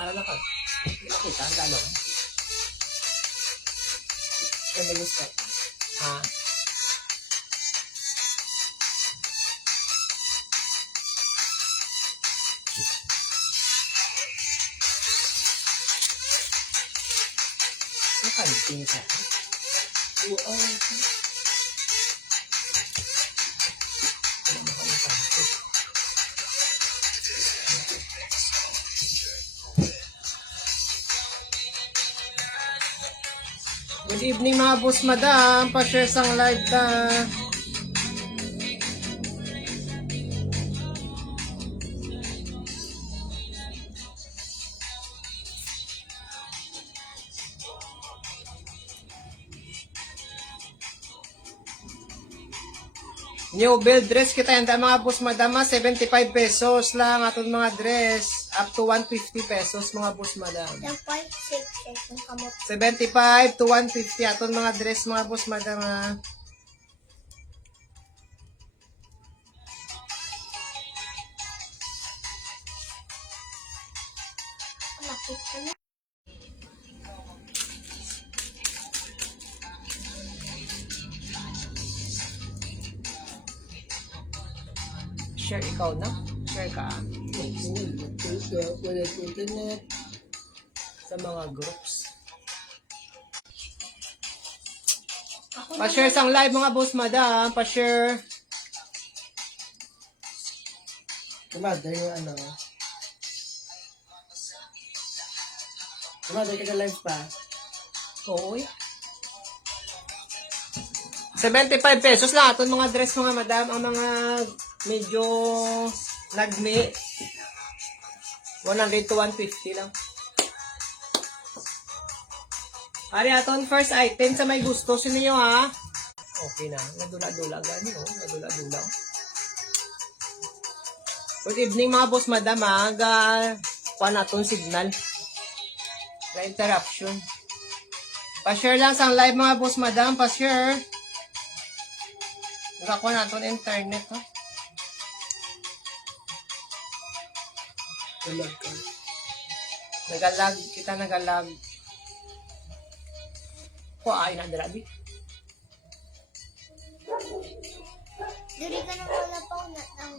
Para na ka. Makita, ang gano'n. Kabilis ka. Ha? Nakanting ka. Oo. Good evening mga boss madam, pa-share sang live ta. New build dress kita yan mga boss madam, 75 pesos lang atong mga dress, up to 150 pesos mga boss madam. 75 to 150 atong mga dress mga boss madam ha. Share ikaw na? Share ka? Wala sa internet. Sa mga groups. Pa-share sang live mga boss madam. Pa-share. Kumada yung ano. Kumada ka live pa. Oo eh. 75 pesos lang itong mga dress mga madam. Ang mga medyo lagmi 100 to 150 lang. Ari aton first item sa may gusto sa ninyo ha. Okay na. Nadula-dula gani oh. Nadula-dula. Good evening mga boss madam ha. Kuha na itong signal. Interruption. Pa-share lang sa live mga boss madam. Pa-share. Nakakuha na itong internet ha. Galag ka. Nagalag. Kita nagalag. Kuha ay na dalabi. Diri ka na wala pa na tao.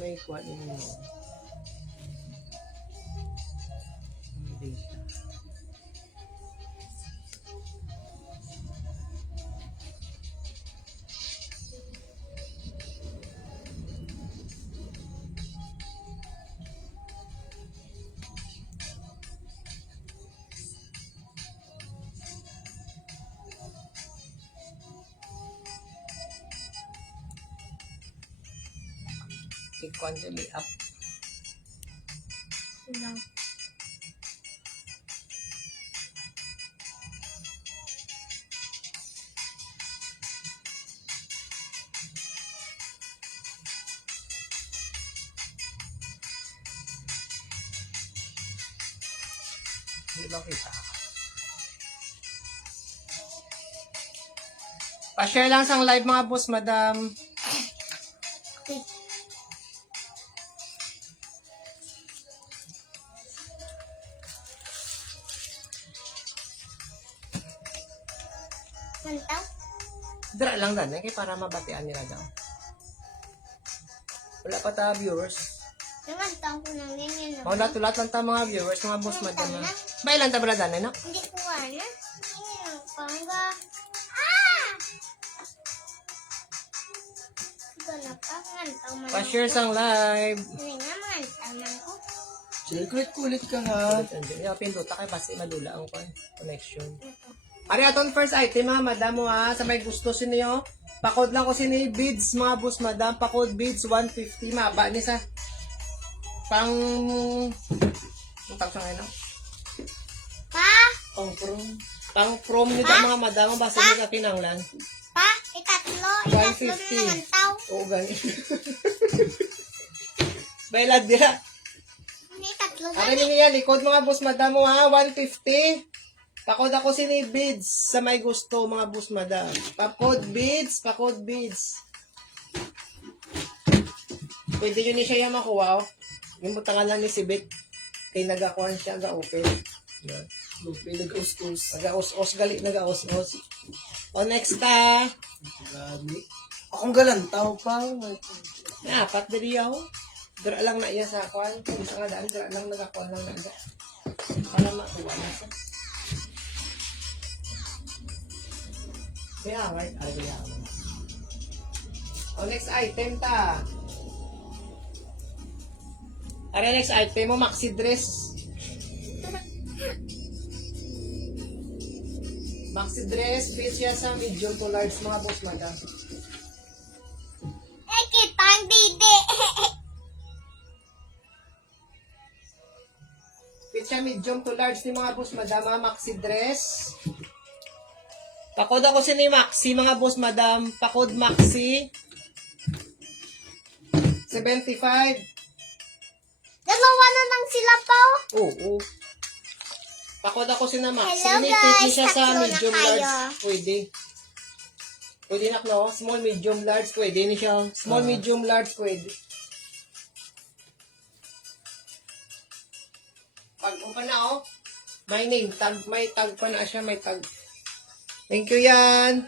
May kuha din mo. Data. Sequentially up. Lang. Hindi ba kita? Pa-share lang sang live mga boss madam. Okay. Mantaw? Dra lang dan kay para mabatian nila daw. Wala pa ta viewers. Mantaw ko nang ganyan. Wala tulat lang ta mga viewers mga boss madam. Ba ilan ta bala dan no? Hindi ko na. Ganyan ang pangga. Ito na pa. Mantaw man. Pa-share sang live. Hindi nga mantaw man ko. Chill, kulit ka ha. Yung pinduta kay basi madula ang connection. Ari aton first item ha, madam mo ha, sa may gusto siniyo. Pakod lang ko sini beads mga boss madam, pakod beads 150 maba ni sa pang tawag sa ngayon. Pa? Pang from nito mga madam, basta ni sa kinanglan. Pa? Itatlo na 150. mantaw. Oo gani. Bailad dira. Hindi tatlo Akin niya likod mga boss madam mo ha, 150. Pakod ako sini beads sa may gusto mga boss madam. Pakod beads, pakod beads. Pwede yun ni siya yung makuha, oh. Yung butangan lang ni si Bit. Kay nagakuhan siya, ga-open. Yan. Lupi, nag-us-us. Nag-aus-aus, gali, nag-aus-aus. O, next ta. Grabe. Akong galantaw pa. Apat dali ako. Dira lang na iya sa kuhan. Kung sa nga daan, dira lang nagakuhan lang na iya. Para makuha na siya. Kaya, right? Ay, kaya. O, next item ta. Ano next item mo? Maxi dress. Maxi dress, fit siya sa medium to large mga boss madam. Kita ang didi. Fit siya medium to large ni mga boss madam, mga maxi dress. Pakod ako si ni Maxi mga boss madam, pakod Maxi. 75. Dalawa na lang sila pa. Oo. Pakod ako si na Maxi. Hello, May fit niya guys. siya sa Tatlo na medium kayo. large. Pwede. Pwede na no? Small, medium, large. Pwede ni siya. Small, medium, large. Pwede. Pag pa na oh. May name tag. May tag pa na siya. May tag. Thank you yan.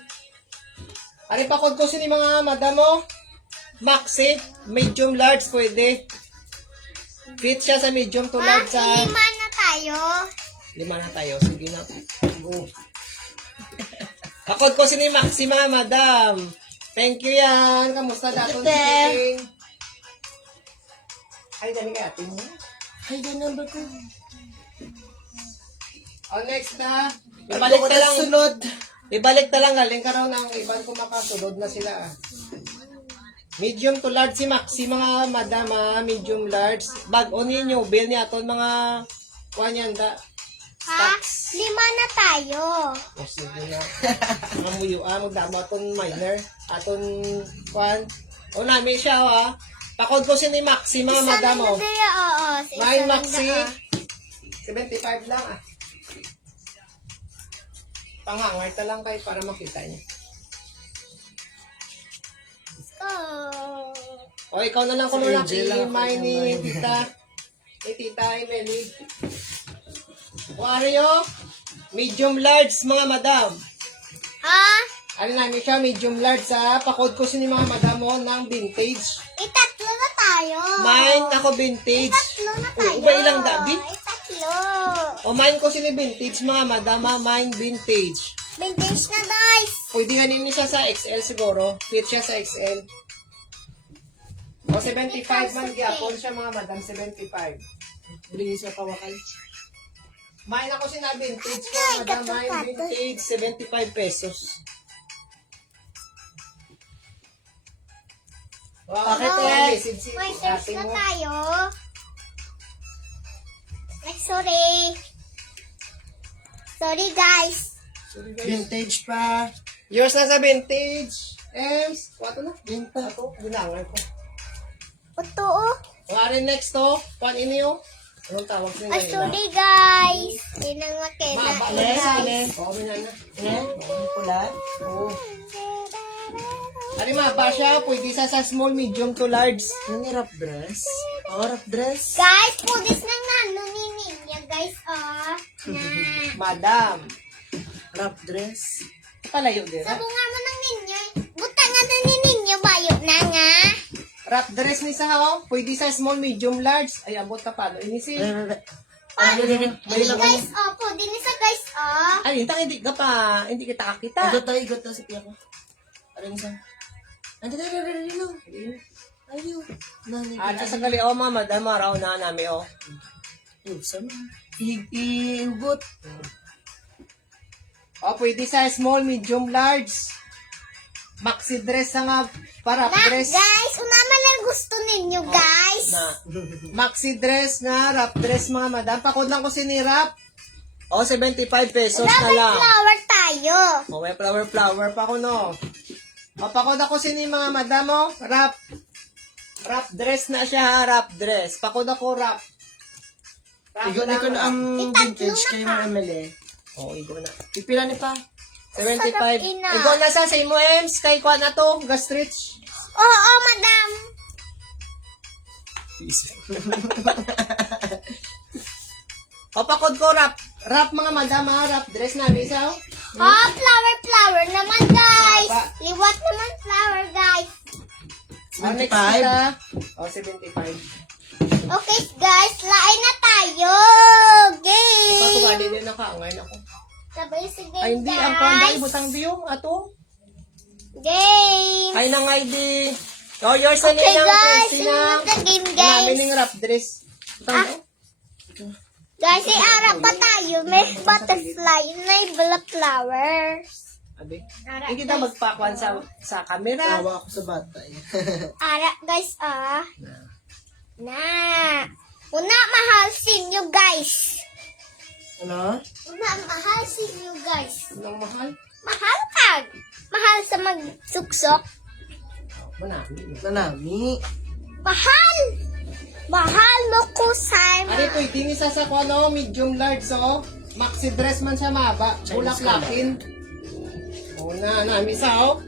Ari pakod ko si ni mga madam mo. Maxi. Medium, large. Pwede. Fit siya sa medium to large sa... Lima na tayo. 5 na tayo. Sige na. Go. Pakod ko si ni Maxi mga madam. Thank you yan. Kamusta dato Ate. meeting? Ay, dami kaya atin mo. Ay, ganun ba ko? Oh, next na. Balik Ibalik ko na na lang. sunod. Ibalik na lang. Galing ka raw ng iban ko makasunod na sila. Medium to large si Maxi mga madam ha. Medium large. Bag-on ninyo. Bill ni aton mga wanyanda. Ha? 5 na tayo. O sige na. Mga muyo magdamo aton minor. Aton kwan. O namin siya ha. Pakod ko si ni Maxi mga madam o. Oo. Mine Maxi. 75 lang ah. Pangangar ta lang kayo para makita niyo. O ikaw na lang kung muna Angel lang ako i-mine ni naman. tita. Ni tita Emily. O Ario. Medium large mga madam. Ha? Ano namin siya, medium large sa pakod ko si ni mga madam mo ng vintage. Itatlo na tayo. Mine ako vintage. Itatlo na tayo. O, iba ilang dabi? Itatlo. O mine ko si ni vintage mga madam ha, mine vintage. Vintage na guys. Pwede ganin siya sa XL siguro. Fit siya sa XL. O 75 man gyapon siya mga madam, 75. Bringis na pawakal. Mine ako si na vintage ko, madam, mine vintage, 75 pesos. Wow, Bakit okay, eh? May search na tayo. Like, sorry. Sorry guys. Vintage pa. Yours na sa vintage. Ems, wato na. Yan pa. Ako, ginangan ko. Ito oh. Wari next to, pan inyo. Anong tawag sa Ay, inyo? sorry guys. Tinang makina. Maba na Yes, guys. yes. Oo, minana. Yan. Pula. Oo. Ano maba siya? Pwede sa small, medium to large. Yan yung wrap dress. Oh, wrap dress. Guys, pudis ng nano ni Ninya guys oh. Na. Madam. Wrap dress. Palayo din. Sabunga mo ng ninyo. Butang nga na ni Ninyo. Bayo na nga. Wrap dress ni sa ho. Pwede sa small, medium, large. Ay, abot ka pa. Ini si... Ini guys oh. Pudin ni sa guys oh. Ay, hindi ka pa. Hindi kita kakita. Igot tayo sa piya ko. Ano yung isang? Ando. Ayaw. Nani. At sa gali, oh, mama, madam, araw na namin, oh. Sama. Igot. Oh, pwede sa small, medium, large. Maxi dress sa nga, para Na, dress. guys, unaman lang gusto ninyo, guys. Na. Maxi dress nga, wrap dress mga madam. Pakod lang ko sinirap. O, 75 pesos na lang. Flower tayo. O, may flower pa ko, no. O, pakod ako sini mga madam, o. Wrap dress na siya, wrap dress. Pakod ako, wrap. Igot na ko na ang vintage kayo mga MLA. O, igo na. Pipila ni pa. 75. Sarap, ina. Igo na sa same mo, Ems. Kay kwa na to, gastrich. Oo, madam. O, pakod ko, rap. Rap, mga madam, ha? Rap dress namin, isa, oh. Oh, flower naman, guys. Baba. Liwat naman flower, guys. O, next 75. kita. O, 75. Okay, guys. Lain na tayo. Game. Patugali din nakaangay ako. Sabay sa game, Ay, hindi. Ang panday, guys. butang view. Ato. Game. Ay, nang ID. O, yours na Okay, nilang guys. Christy Sunod na. na game, Namin guys. ng rap dress. Butang Ah. view. Guys, iarap pa tayo. May butterfly. May flowers. Abi. Ara, Hindi kita guys. magpakuan sa camera. Tawa ako sa bata. Ara, guys, Na. Una, mahal sinyo, guys. Ano? Una, mahal sinyo, guys. Anong mahal? Mahal ka. Mahal sa magsuksok. Manami. Nanami. Mahal. Mahal mo ko, Simon. Ano ito, itinisa sa ko, ano, medium large, so. Maxi dress man siya maba. Bulak-lakin. O na, nami sa, oh.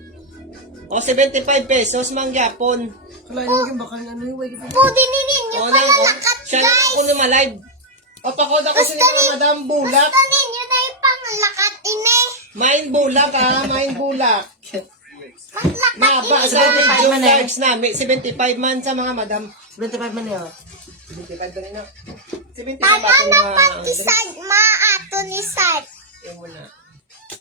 O, 75 pesos, mangyapon. Kalain mo yung bakal ano yung way. Pwede ninyo O, pala na, lakat, siya na guys. ako na malive. O, pakod ako sa mga madam bulak. Gusto ninyo na yung panglakat, ine. Main bulak, ha, main bulak. Panglakat, Maba ine. sa medium man eh. large namin. 75 man sa mga madam. 75 man yun. 75 ba rin na? 75 Tama ba ito na mga... pag-isad, maato ni Sad. Yung muna.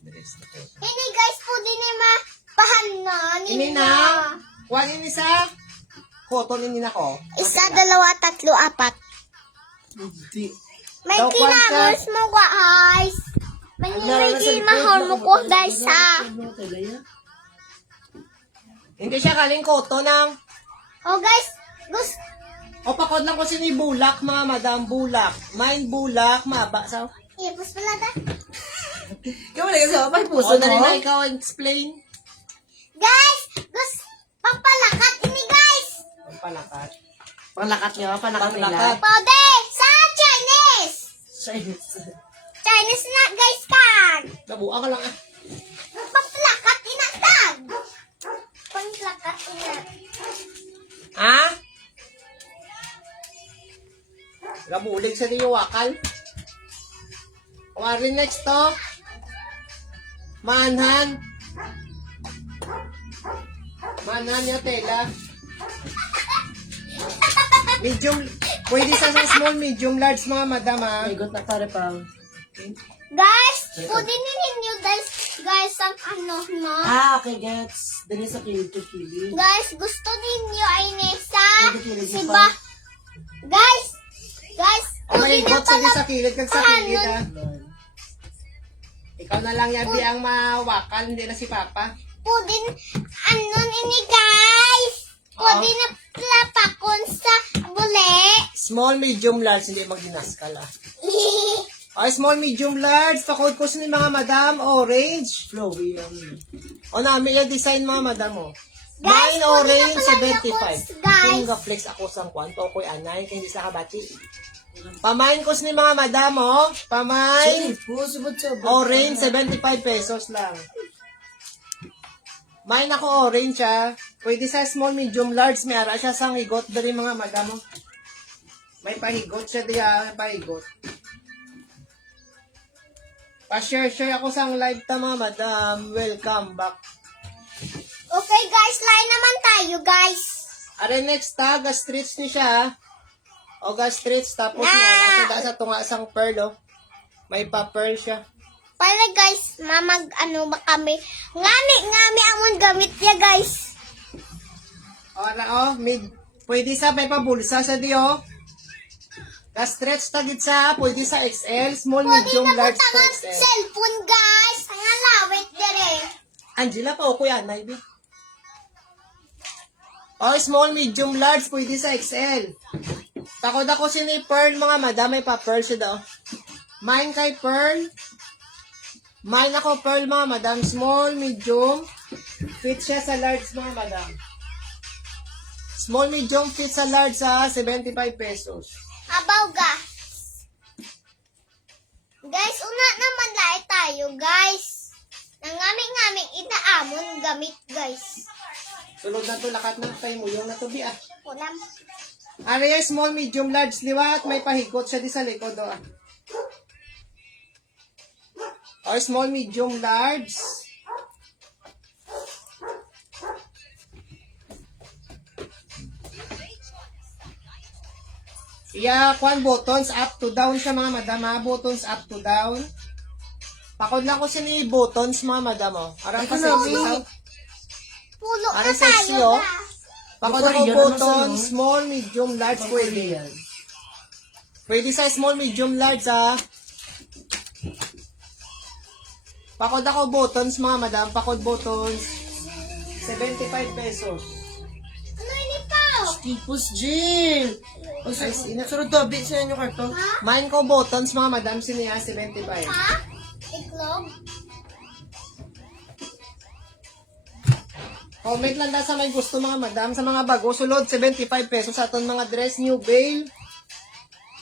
Dress na to. Ini guys, pwede ni mapahan na Ini ninyo. na. Kuha ini sa cotton ini na ko. Isa, dalawa, tatlo, apat. Hindi. May Daw, kinamos mo, guys. May mahal mo ko, guys, ha. Hindi siya kaling cotton ng... Oh, guys, gusto. O pakod lang ko sinibulak mga madam bulak. Main bulak, maba sa... Ipos pala ta. Ikaw wala kasi may puso O na na no? rin ikaw explain. Guys, gusto. Pampalakat ini, guys. Ang palakat. Panglakat nyo, panglakat nila. Panglakat. Pwede. Sa Chinese. Chinese. Chinese na, guys, kan. Nabuang ka lang ah. Pampalakat inatag. Pampalakat inatag. Ha? Gabulig sa niyo wakal. Wari next to. Manhan. Manhan yung tela. Medium. Pwede sa small, medium, large mga madam ha. May got na pare pang. Guys, pwede ninyo, guys, ang ano, no? Okay, gets. Dali sa kilid to kilid. Guys, gusto ninyo ay nesa. Kilig Si pa. ba? Guys, O pwede may na ikot sige pala. sa kilid kag sa kilid ha. Ikaw na lang yan di ang mawakal, hindi na si Papa. Pwede, ano nini, guys? Pwede na pala pakon sa bule. Small, medium, large, hindi mag-dinaskal ah. Ay, small, medium, large. Pakod ko sa ni mga madam, orange. Flowy. O namin yung design mga madam mo. Guys, Mine pwede orange, na pala yung 75. guys. Kung ga-flex ako sa kwanto, ko'y anay, kaya hindi sa kabati. Pamain ko sa ni mga madam, oh. Pamain. Subot sa Orange, 75 pesos lang. Mine ako orange, ah. Pwede sa small, medium, large. May ara siya sang higot dari mga madam, oh. May pahigot siya diya, pahigot. Pa-share ako sang live ta mga madam. Welcome back. Okay, guys, lain naman tayo, guys. Are next ta, gastrits ni siya. O gastrits, tapos Na! na, sa tunga sang pearl, oh. May pa-pearl siya. Para guys, mamag ano ba kami? Ngami amon gamit niya, guys. Ora, oh, pwede sa may pabulsa sa diyo. Gastrits tagit sa, pwede sa XL, small, Pwede medium, na large to butangan XL. cellphone, guys. Ang alawit dire. Angela pa, o kuya, Naibi. O, small, medium, large, pwede sa XL. Takod ako si ni Pearl, mga madam, may pa-pearl siya daw. Mine kay Pearl. Mine ako Pearl, mga madam, small, medium. Fit siya sa large, mga madam. Small, medium, fit sa large sa 75 pesos. Abaw ga. Guys, una naman lahat tayo, guys. Nangami-ngami itaamon gamit, guys. Sulod na to, lakat na tayo mo yung natubi ah. Ulam. Area small, medium, large, liwat. May pahigot siya di sa likod, oh. Or small, medium, large. Yeah, kwan buttons up to down siya mga madam ha. Buttons up to down. Pakod lang ko sini buttons mga madam oh. Arang pa sexy ha. Pulo na Ano sexy, tayo oh? ba? Pakod Ito, ako yan, buttons, ano, small, medium, large pwede. Yan. Pwede sa small, medium, large ha. Pakod ako buttons mga madam. Pakod buttons. 75 pesos. Ano ini pa? Tipos, Jill. O, sunod to, bit sa inyo karton. Main ko buttons mga madam. Siniya 75. Ha? Iklog? Comment lang daw sa may gusto mga madam. Sa mga bago, sulod 75 pesos sa aton mga dress. New bail.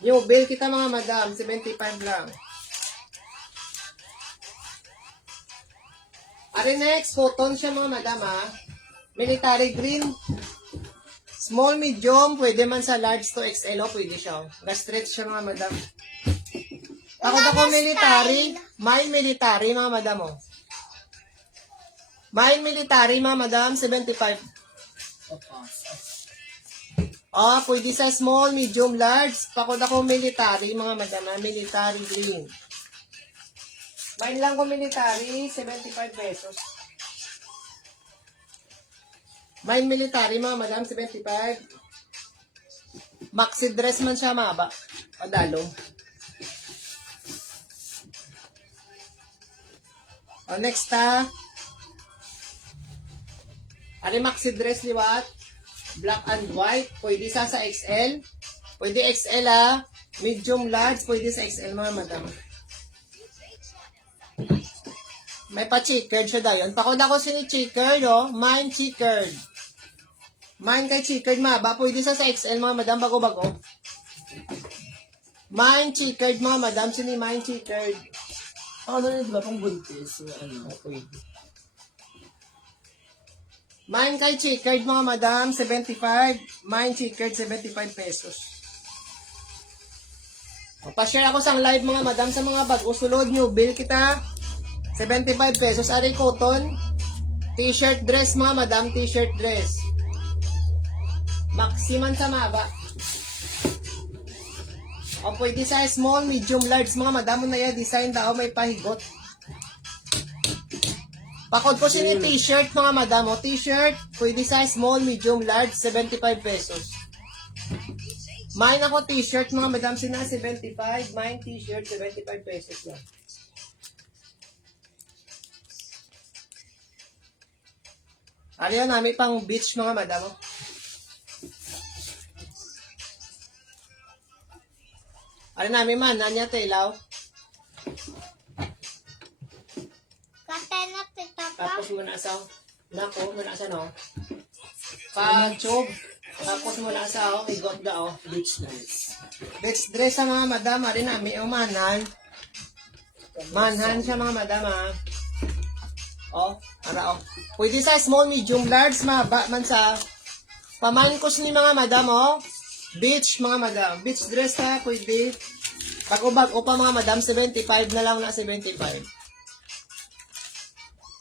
New bail kita mga madam. 75 lang. Ari next, cotton siya mga madam ha. Military green. Small, medium, pwede man sa large to XL o pwede siya. Ga-stretch siya mga madam. Ako military. May military mga madam oh. May military mga madam, 75. Pwede sa small, medium, large. Pakod ako military mga madam, military green. Main lang ko military, 75 pesos. Main military mga madam, 75. Maxi dress man siya maba. Padalo. Next ha. Ari maxi dress liwat. Black and white. Pwede sa XL. Pwede XL ha. Medium large. Pwede sa XL mga madam. May pa-checkered siya dayon. Pakod ako sini-checkered, oh. Mine checkered. Mine kay checkered, maba. Pwede sa XL, mga madam, bago-bago. Mine checkered, mga madam. Sini mine checkered. Ano na, di ba, pang buntis? Ano? Pwede. Mine kay checkered, mga madam, 75. Mine checkered, 75 pesos. Pa-share ako sa live, mga madam, sa mga bago. Sulod nyo, bill kita. 75 pesos. Ari cotton. T-shirt dress mga madam. T-shirt dress. Maximan sa maba. O pwede sa small, medium, large mga madam. Na yan, design daw. May pahigot. Pakod ko sini t-shirt mga madam. O t-shirt. Pwede sa small, medium, large. 75 pesos. Mine ako t-shirt mga madam. Sina 75. Mine t-shirt. 75 pesos lang. Ariyan namin pang beach mga madam. Oh. Ariyan namin man, nanya telaw. Katay na kita pa. Tapos muna sa, nako, muna sa no. Pa-job. Tapos muna sa, oh, igot da, oh. Beach dress. Beach dress sa mga madam, ariyan namin, oh, manhan. Manhan siya mga madam, ha. Oh, ara, oh. Pwede sa small, medium, large, maba man sa pamain ko ni mga madam, oh. Beach, mga madam. Beach dress ha, pwede. Pag-ubag, pa mga madam, 75 na lang na 75.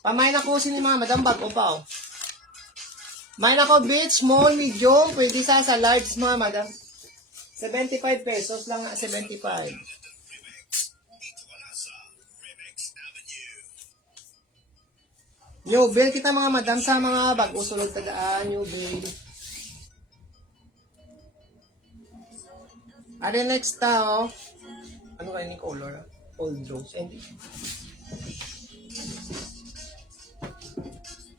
Pamain ako ni mga madam, bag pa, oh. Main ako beach, small, medium, pwede sa large, mga madam. 75 pesos lang na 75. New bill kita mga madam sa mga bag-usulod tadaan, new bill. Are next tao. Ano kayo ni color? Old rose.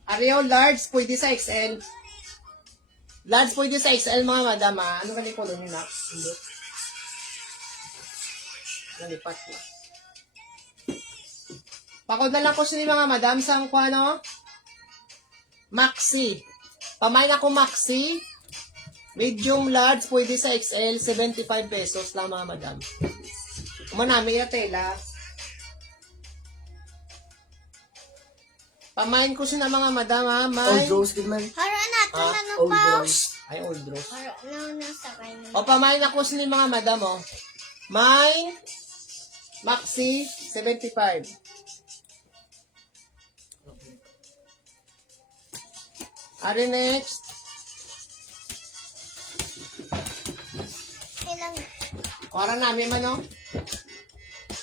Areo large, pwede sa XL. Large pwede sa XL mga madam ha. Ano kayo ni color ni Nax? Nalipat na. Pakod na lang ko sila mga madam sa ang ano? Maxi. Pamain ako Maxi. Medium large, pwede sa XL, 75 pesos lang mga madam. Kumanami na tela. Pamain ko sila mga madam ha. Old Mine. Rose, good man. Haro na ito Ah, na ng Old paus. Rose. Ay, old rose. Haro na sakay na. O, pamain ako sila mga madam oh. Mine. Maxi, 75. Ari next. Ilang Ora namin man oh.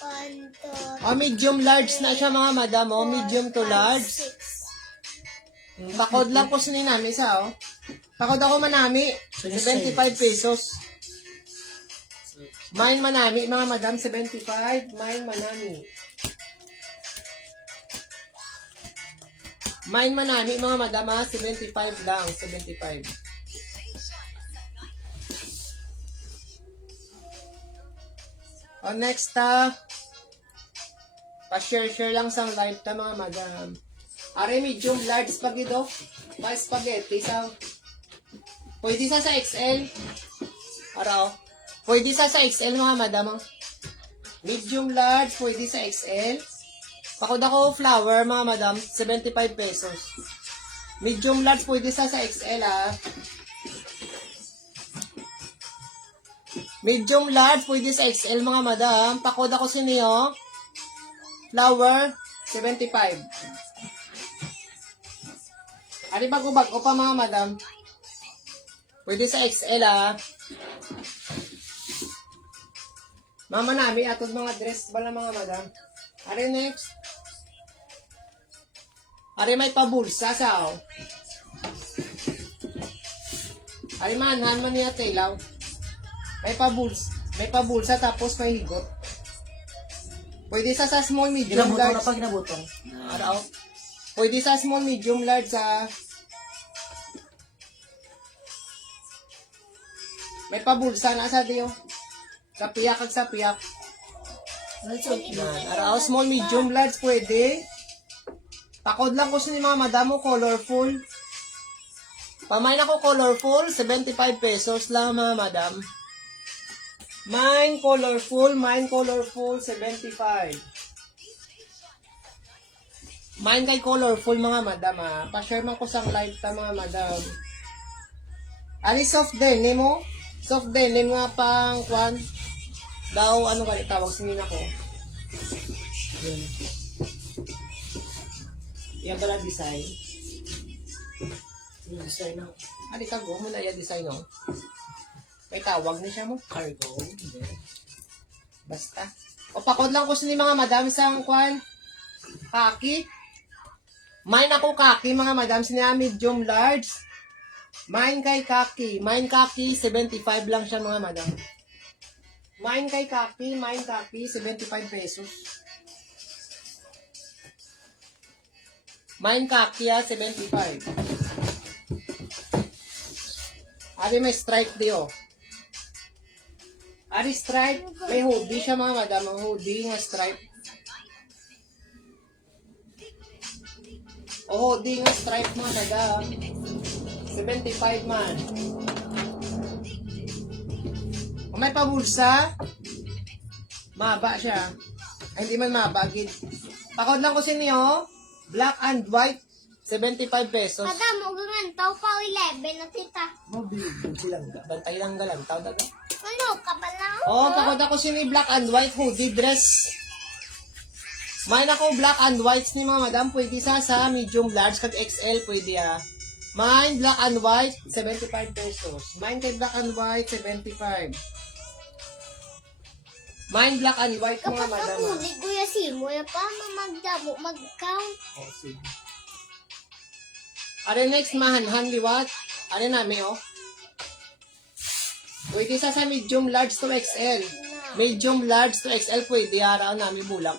1, 2, O, medium large na siya mga madam oh. Medium to large. 6. Pakod lang ko sinin namin isa, oh. Pakod ako manami. 75 pesos. Mine manami, mga madam, 75. Mine manami. Mine manami, mga madam, ha? 75 lang. 75. O, next, pa-share-share lang sa live ta, mga madam. Are medium large spaghetti do. Pa spaghetti sa pwede sa XL. Araw. Pwede sa XL mga madam. Medium large pwede sa XL. Pakod ako flour mga madam 75 pesos. Medium large pwede sa XL ah. Medium large pwede sa XL mga madam. Pakod ako siniyo. Flour 75. Ari bago-bago pa mga madam. Pwede sa XL ah. Mama nami atod mga dress bala mga madam. Ari next. Ari may pabulsa sa oh. Ari manhan man niya tilaw. May pabulsa tapos may higot. Pwede sa small medium Ginabutong na large. pa, ginabutong. Araw. Pwede sa small, medium, large sa... May pabulsa na sa diyo. Sa piyak kag sa piyak. That's okay. Yan. Araw, small, medium, large pwede. Pakod lang ko sa mga madamo, colorful. Pamain ako colorful, 75 pesos lang mga madam. Mine colorful, 75. Mine kay colorful mga madam ha. Pa-share man ko sa live ta mga madam. Ani soft denim mo? Soft denim nga pang kwan. Daw ano ka tawag sinin ako. Yan. Yan pala design. Yung design ng Ani ka go mo na yan design no. May tawag na siya mo. cargo. Hindi. Basta. O pakod lang ko sa mga madam sa kwan. Kaki. Mine ako kaki mga madam siya medium large. Mine kay kaki. Mine kaki 75 lang siya mga madam. Mine kay kaki. Mine kaki 75 pesos. Mine kaki 75. Ari may stripe diyo. Ari stripe. May hoodie siya mga madam. Ang hoodie nga stripe. O hoodie nga stripe mga madam. 75 man. Kung may pabulsa, maba siya. Ay, hindi man maba. Pakod lang ko sa inyo, black and white, 75 pesos. Madam, ugungan tao pa 11 na tita. Bantay lang galang, tao daga. Ano ka ba na? Oh, pakod ako sa inyo, black and white hoodie dress. Main ako black and white ni mga madam, pwede sa medium large, kag XL pwede ah. Mine black and white, 75 pesos. Mine kay black and white, 75. Mine black and white mga Kapag madam. ah. nakulit ko yung simo, yung pa magdamo, mag-count. Oh, sige. Are next mahanhan liwat. Are nami oh. Pwede sa medium large to XL. Medium large to XL pwede araw nami bulak.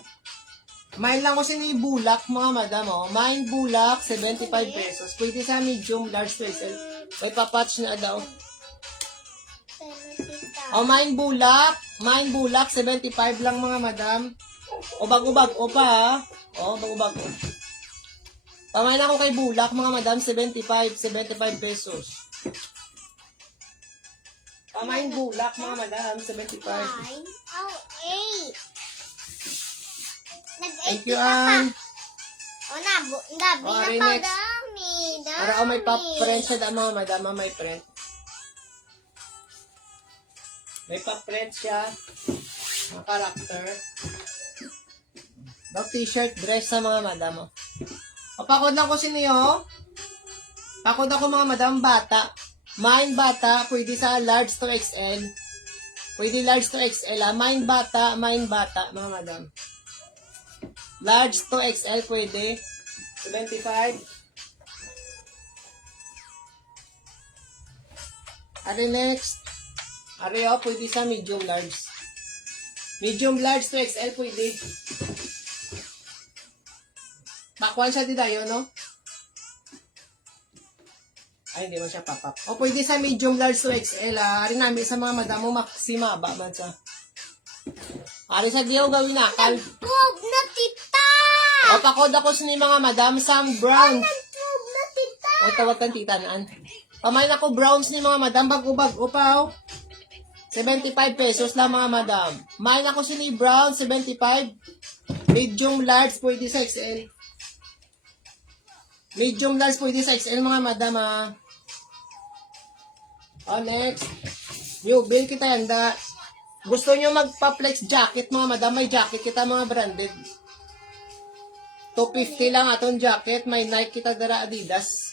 Mine lang ko sini bulak mga madam oh. Mine bulak 75 pesos. Pwede sa medium large to XL. May papatch na daw. Oh, mine bulak 75 lang mga madam. O bago-bago pa ha. O bago-bago. Pamain ako kay bulak mga madam 75 pesos. Pamain bulak mga madam 75. 9, oh, 8. Nag-8 Thank you, ka pa. Ann. O na, dabi Oh, na ari pa next. dami. Para o may pa-print siya da mga madam, may print. May pa-print siya. Mga character. Daw t-shirt, dress sa mga madam. O, pakod lang ko siniyo. Pakod ako mga madam bata. Mine bata, pwede sa large to XL. Pwede large to XL. Mine bata, mga madam. Large to XL, pwede. 75. Ari next. Ari o, pwede sa medium large. Medium large to XL, pwede. Pakuan siya di tayo, no? Ay, hindi mo siya pop-up. O, pwede sa medium large to XL, Ari namin sa mga madamo, maxima ba man siya. Ari sa diyaw gawin nakal. Nagpog na tita! O, pakod ako sa ni mga madam, Sam Brown. Nagpog na tita! O, tawag kang titanaan. Pamain ako browns ni mga madam, bago-bago pa, o. 75 pesos lang mga madam. Main ako si ni Brown, 75. Medium large, pwede sa XL. Medium large, pwede sa XL mga madam, ha. O, next. New bill kita yanda. Gusto nyo magpa-flex jacket mga madam, may jacket kita mga branded. 250 lang atong jacket, may Nike kita dara Adidas.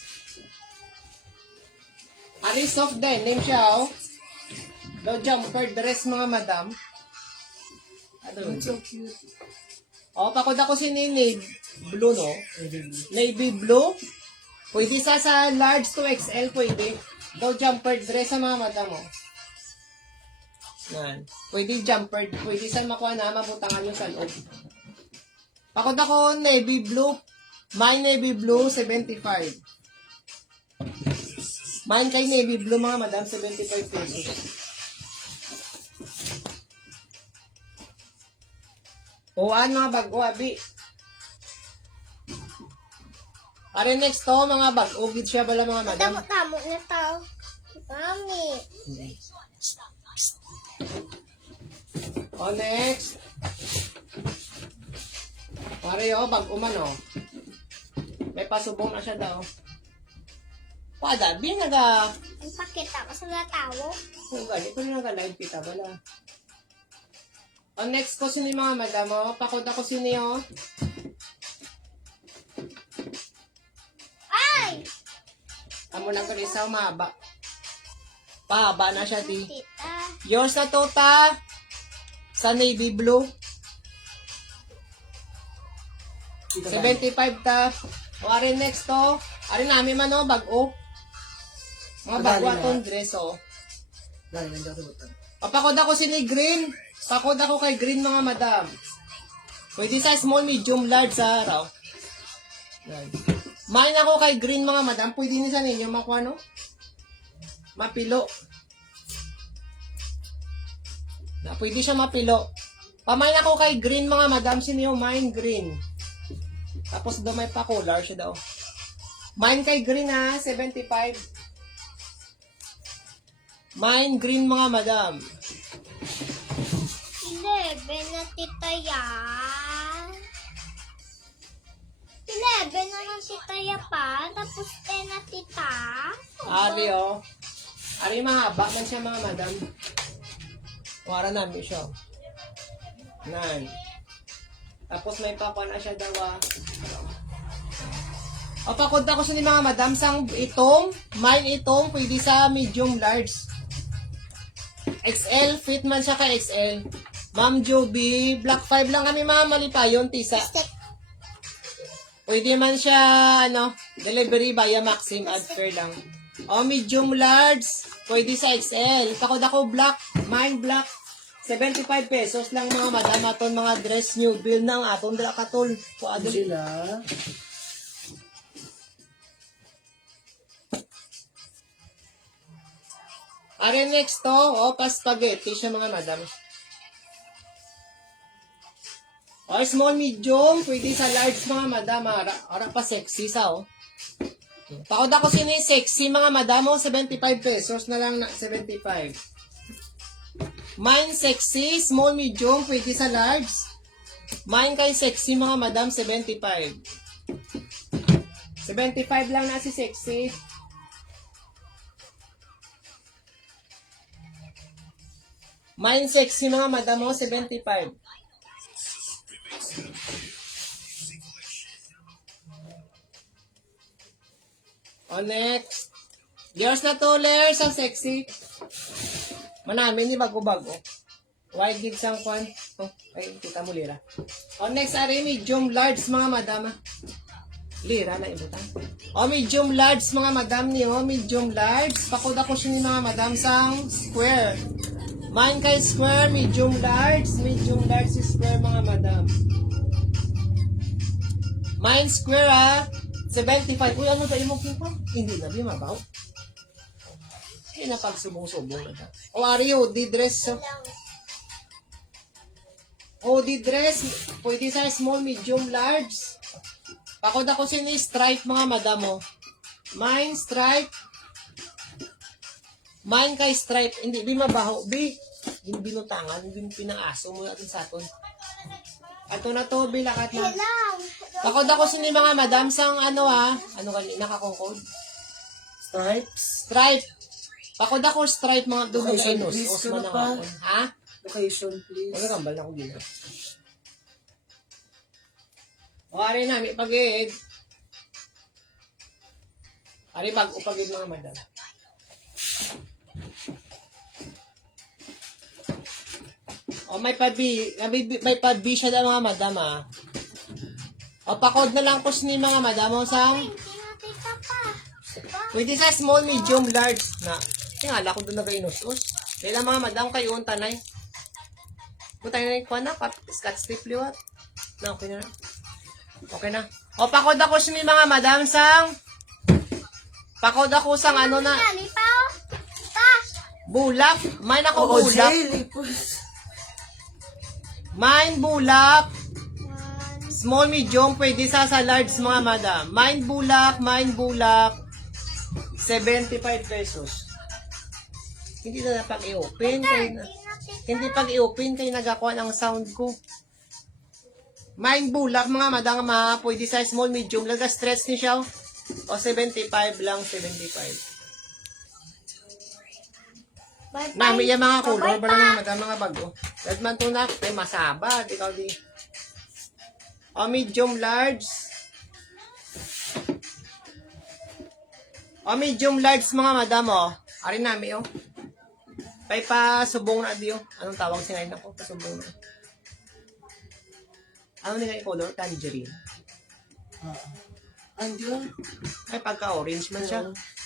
Ari soft denim siya, oh. Daw jumper dress mga madam. Ano? So cute. O, pakod ako si navy blue, no? Navy blue. Pwede sa large to XL, pwede. Daw jumper dress sa mga madam, oh. Yan. Pwede jumper. Pwede sa makuha na, mabutangan yung sa loob. Pakod ako navy blue. My navy blue, 75. Mine kay navy blue mga madam, 75 pesos. O, mga bago, abi. Are next to, mga bago. Gid siya bala mga madam. Tamo na tao. Mami. O, next. Pare, o, bago man, o. May pasubong na siya daw. Pada, di naga... Ang pakita ko sa mga tao. Kung gani, kung naga-live kita bala. O, next ko sini mga madam, o. Pakod ako sini, o. Ay! Amo lang ko rin sa umaba. Pahaba na siya, di. Tita. Yours na to, ta. Sa navy blue. 75 ta. O, ari next to. Ari namin man, o, bago. Mga bago atong dress, o. Dahil nandiyan sa butang. Papakod ako sini green. Pakod ako kay green mga madam. Pwede sa small, medium, large sa araw. Yan. Main ako kay green mga madam. Pwede ni sa ninyo makuha no? Mapilo. Na, pwede siya mapilo. Pamain ako kay green mga madam. Sino yung mine green? Tapos daw may pa-color siya daw. Mine kay green ha. 75. Mine green mga madam. 11 na tita yan. 11 na ng tita ya pa. Tapos 10 na tita. Ari o. Ari mahaba man siya mga madam. Wara namin siya. 9. Tapos may papa na siya daw. O pakod ako sa ni mga madam sang itong. Mine itong pwede sa medium large. XL, fit man siya ka XL. Ma'am Joby, Black 5 lang kami ma'am, malipayon, tisa. Pwede man siya, delivery via Maxim, ad fair lang. O, medium large, pwede sa XL. Pakod ako black, mine black. 75 pesos lang mga madam, aton mga dress new bill ng aton dala katol. Sila. Are next to, pa spaghetti siya mga madam. O, small, medium, pwede sa large mga madam. Ara pa sexy sa, Pakod ako sini sexy mga madam, 75 pesos na lang na 75. Mine sexy, small, medium, pwede sa large. Mine kay sexy mga madam, 75. 75 lang na si Sexy. Mine Sexy mga madam mo, 75. O next. Yours na to, Lers, ang Sexy. Manami ni bago-bago. White gigs ang kwan. Oh, ay, kita mo lira. O next, ari, medium large mga madam. Lira na ibutan. O medium large mga madam niyo, medium large. Pakod ako siya ni mga madam sang square. Mine kay square, medium large square mga madam. Mine square ah. 75. Uy, ano ba yung pa? Hindi na, bimabaw. Hindi na pagsubong-subong na. O, Ario, di dress. O, di dress. Pwede sa small, medium, large. Pakod ako sini stripe, mga madam mo. Mine, stripe. Mine kay stripe. Hindi, bimabaho. Hindi binutangan. Hindi pinaaso mo natin sa aton. Ato na to, bilakat na. Pakod ako sini mga madam sang ano ah. Ano kanina nakakongkod? Stripes. Stripe. Pakod ako stripe mga dugo Location, inos. please. Osman Ano na pa? ako. Ha? Location, please. Wala kambal na ako gina. O, ari na, may pag-iid. Ari pag-upagid mga madam. O, may pa-B siya na mga madam ah. O, pakod na lang ko ni mga madam o sang Pinakita pa. pwede sa small, medium, large na. Tingala ko doon nag-inusos. Kailan mga madam kayo ang tanay. Kung tayo na yung kuha na, scotch tape liwat. Na, okay na. Okay na. O, pakod ako ni mga madam sang pakod ako sang ano na, Nani pa oh. Pa. bulak. Mine ako Oo, bulak. Jay, lipos. Mine bulak. One. Small, medium, pwede sa large mga madam. Mine bulak. 75 pesos. Hindi na pag i-open. Hindi pag i-open kayo nagakuha ng sound ko. Mine bulak mga madam ma. Pwede sa small, medium. Laga stretch ni siya. O 75 lang, 75. Bye-bye. Nami yung mga color, Bye-bye bala pa. mga madam mga bago. Red man to na, ay masaba, ikaw di. O medium large. O medium large mga madam o. Ari nami o. Pay pa subong na di o. Anong tawag sinay na ko? Pasubong na. Ano nila yung color? Tangerine. Andiyan. Ay pagka-orange man siya.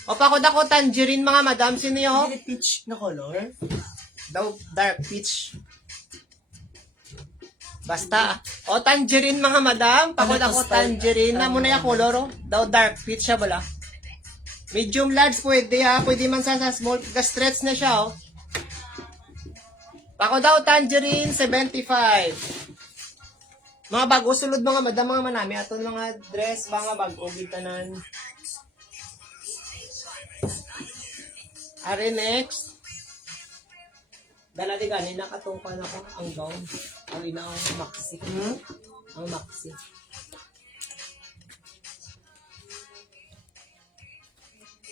O pakod ako tangerine mga madam. Sino yun? Hindi peach na color. Daw dark peach. Basta. O tangerine mga madam. Pakod Ano to, ako style? tangerine. Na muna yung color o. Daw dark peach siya bala. Medium large pwede ha. Pwede man sa small. Stretch na siya o. Pakod daw tangerine 75. Mga bago sulod mga madam mga manami. Ato mga dress mga bago. Gitanan. Are next. Dala di ganin nakatungpan ako ang gown. Ang ina ang maxi. Ang maxi.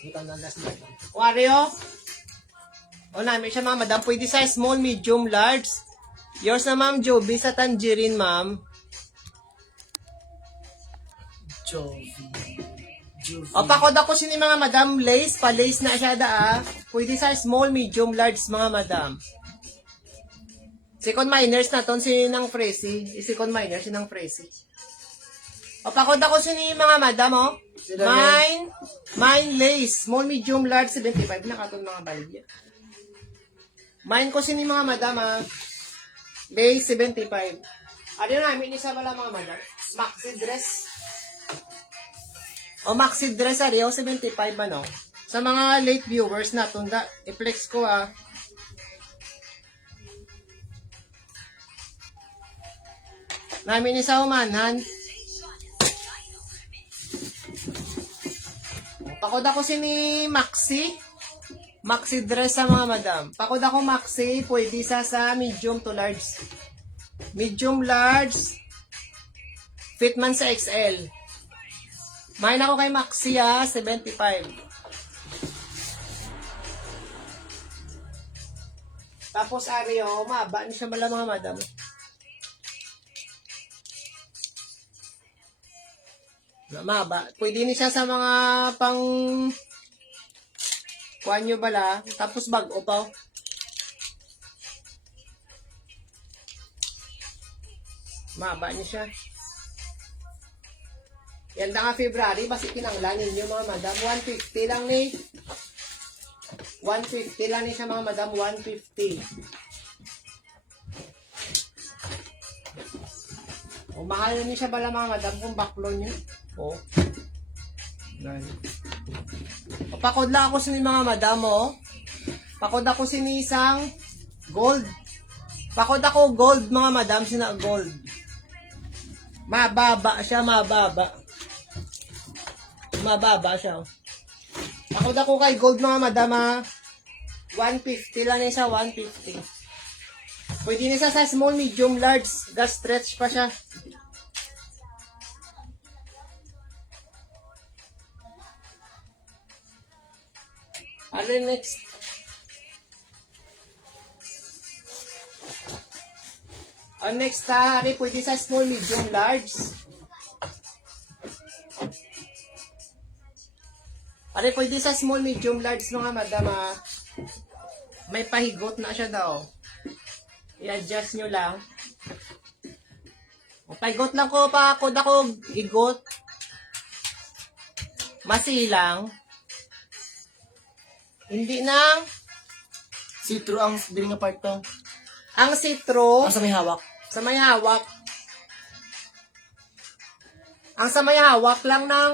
Bukan na last na. Wario. O namin siya mga madam. Pwede sa small, medium, large. Yours na ma'am Joby sa tangerine ma'am. Jovi. O pakod ako sini mga madam lace. Pa-lace na siya daa. Pwede sa small, medium, large mga madam. Second minors na ton sinang Fresi. Second minors sinang Fresi. O pakod ako sini mga madam o. Mine lace. Small, medium, large 75 na katon mga baligya. Mine ko sini mga madam ha. Lace 75. Ano namin isa pala mga madam? Maxi dress. O maxi dress ari o 75 ano. Sa mga late viewers na tunda, i-flex ko ah. Namin isa umanhan. Pakod ako sini maxi. Maxi dress sa mga madam. Pakod ako maxi, pwede sa medium to large. Medium large. Fit man sa XL. Main ako kay Maxia, 75. Tapos Ario, maba ni siya mala mga madam. Maba. Pwede ni siya sa mga pang kuhan nyo bala. Tapos bag-o pa. Maba ni siya. Yan na nga February, basi kinanglan ninyo mga madam. 150 lang ni. 150 lang ni siya mga madam. 150. O, mahal na niyo siya bala mga madam kung backloan niyo. O. O, pakod lang ako sa mga madam, o. Pakod ako sinisang gold. Pakod ako gold mga madam, sina gold. Mababa siya, mababa. Mababa siya, o. Pakod ako kay gold mga madam, ha. 150 lang niya siya, 150. Pwede niya sa small, medium, large. Gas stretch pa siya. Ano yung next? Ang next ha, pwede sa small, medium, large. Pwede sa small, medium, large mga madam ha. May pahigot na siya daw. I-adjust nyo lang. O, pahigot lang ko pa ako higot. Masilang. Hindi na. See-through ang biling apart to. Ang sitro. Ang sa may hawak. Sa may hawak. Ang sa may hawak lang ng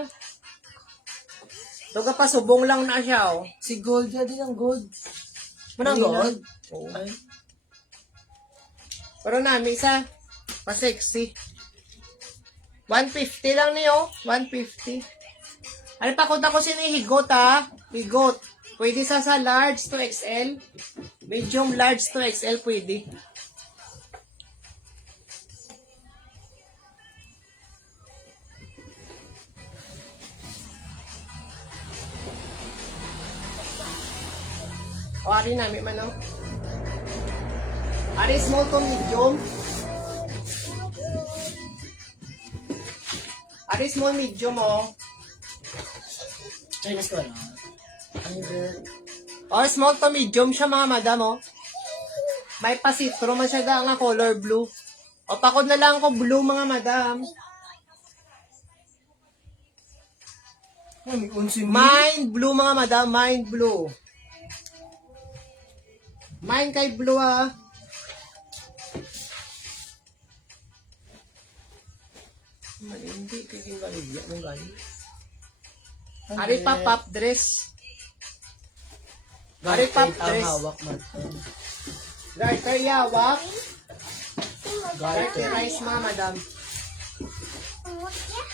tuga pa subong lang na siya, oh. Si gold yan din ang gold. Manang Hindi gold? na. Oo. Ay. Pero namin isa pa-sexy. 150 lang niyo, 150. Ano pa kung ako sinihigot ha? Higot. Pwede sa large to XL. Medium large to XL pwede. O, ari namin man, no? Ari small to medium. Ari small medium, oh. Chinese ko na. Ay, girl. O, small to medium siya, mga madam, oh. May pasitro man siya nga color blue. O, pakod na lang ko blue, mga madam. Ay, may unsin mo. Mind blue, mga madam. Mind blue. Mind kay blue, ah. Hindi, kaging baligya mo gani. Ari pa pop dress. Ari pop Ang dress. hawak man. Garter yawak. Garter rice, mga madam.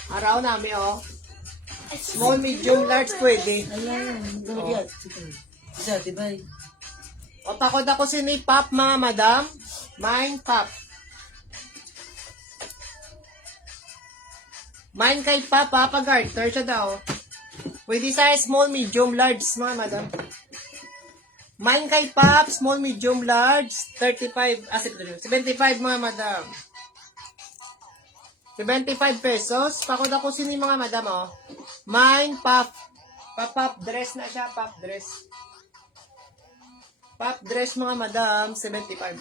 Araw namin, oh. Small, medium, large, pwede. Alam, gamagyan. Isa, tibay. O, takot ako sini pop, mga madam. Mine pop. Mine kay papa, pag-garter siya daw. Pwede sa small, medium, large, mga madam. Mine kay pop, small, medium, large, 35, 75, mga madam. 75 pesos. Pakod ako sini mga madam, oh. Mine pop. Pop dress na siya, pop dress. Pop dress, mga madam, 75.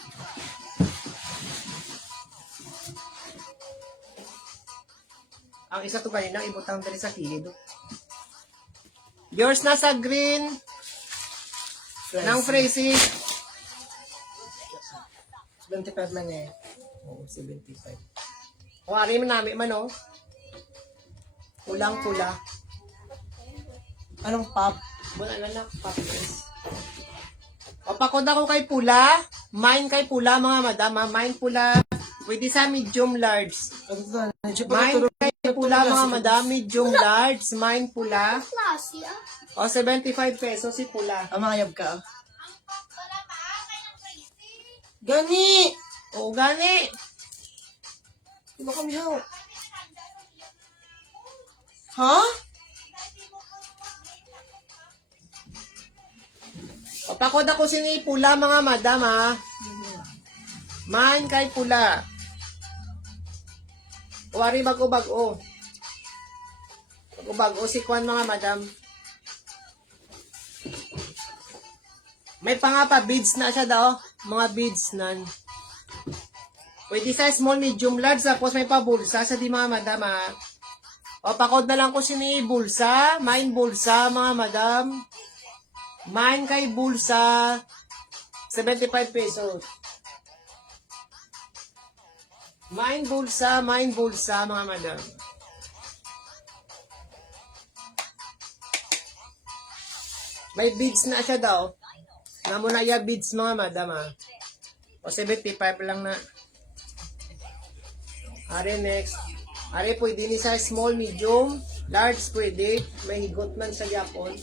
Ang isa to kanina, ibutang dali sa kilid. Yours na sa green ng Freezy. 25 man eh. Oo, 75. O, ari mo namin man, oh. Pulang-pula. Anong pop? Wala na, pop dress. O, pakod ako kay pula. Mine kay pula, mga madam. Mine pula. Pwede sa medium large. Mine kay pula, mga madam. Medium large. Mine pula. Klase, ah. O, 75 pesos si pula. Ah, makayab ka. Gani! O, gani. Di ba kami haw? Ha? Papakod ako sini pula mga madam ha. Man kay pula. Wari bago-bago. Bago-bago si Kwan mga madam. May pangapa beads na siya daw. Mga beads nan. Pwede sa small, medium, large. Tapos may pa bulsa sa di mga madam ha. O pakod na lang ko sini bulsa. Main bulsa mga madam. Main kay bulsa. 75 pesos. Main bulsa mga madam. May beads na siya daw. Namo na ya beads mga madam ha. O 75 lang na. Are next. Are pwede ni sa small, medium, large pwede. May higot man sa Japon.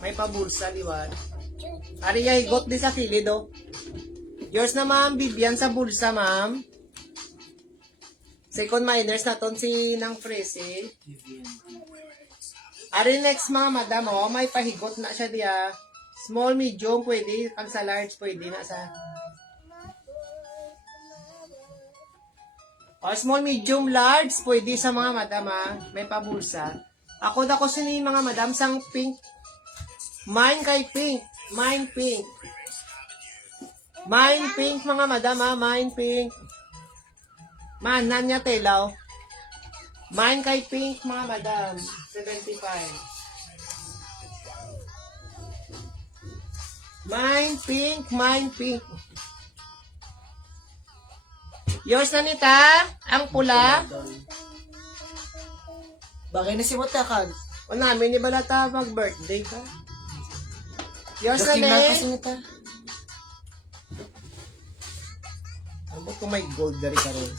May pabulsa, liwan. Are ya higot di sa kilid oh. Yours na ma'am, Bibian sa bulsa ma'am. Second minors na ton si Nang Fresi. Are next mga madam oh, may pahigot na siya diya. Small, medium pwede. Pag sa large pwede na sa... O, small, medium, large, pwede sa mga madam ha. May pabulsa. Ako sini mga madam sang pink. Mine kay pink. Mine pink. Mine pink mga madam ha. Mine pink. Manan niya telaw. Mine kay pink mga madam. 75. Mine pink. Mine pink. Yours na nita, ang pula. Bagay na si Motakag. O namin ni balata mag-birthday ka. Yours na Document ne. kasi nita. Ano ba kung may gold dari ka rin?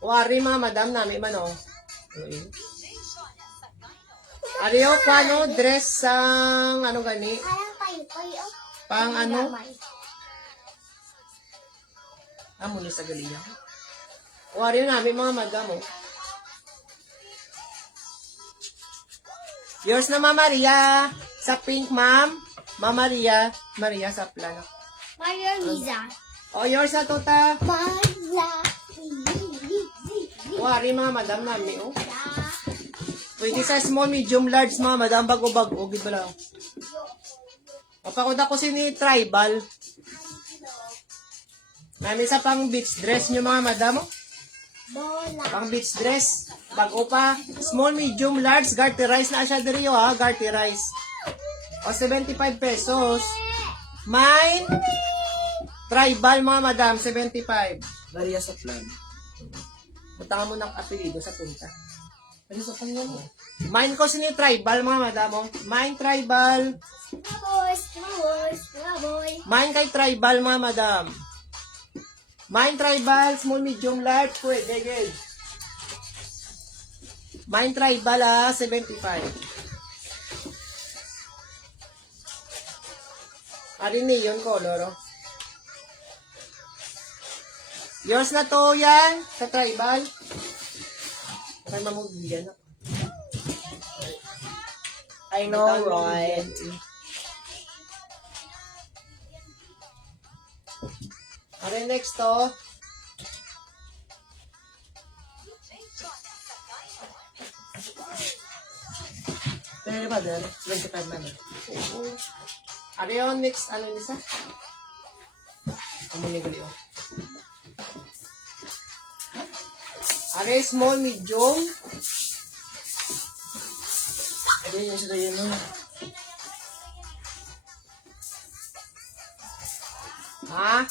Wari mga madam namin man o. Ariyo pa no, dress sang ano gani? Parang kayo. Pang ano? Amo ni sa galinga. Wari namin mga madam o. Yours na Mama Maria. Sa pink ma'am. Mama Maria. Maria sa plano. Maria Liza. O yours na tota. Maria. Wari mga madam namin o. Pwede sa small, medium, large mga madam. Bago-bago. Gid ba lang? Papakod ako sini tribal. Namin sa pang beach dress nyo mga madam o. Bola. Pang beach dress. Bago pa. Small, medium, large. Garterize na siya diri o ha. Garterize. O 75 pesos. Mine. Tribal mga madam. 75. Maria sa plan. Punta mo ng apelido sa punta. Ano sa kanya mo? Mine ko sini tribal mga madam o. Mine tribal. Boy. Mine kay tribal mga madam. Mine tribal. Small, medium, large. Pwede gid. Mine tribal ha. 75. Ari neon color, oh. Yours na to yan, sa tribal. Bakit mamugbigan, oh. I know, right? Ari next to. Pero ba dahil? 25 man. Ari yung next, ano nisa? Amunigali, oh. Ari small, medium. Ano yun sila yun, no? Ha?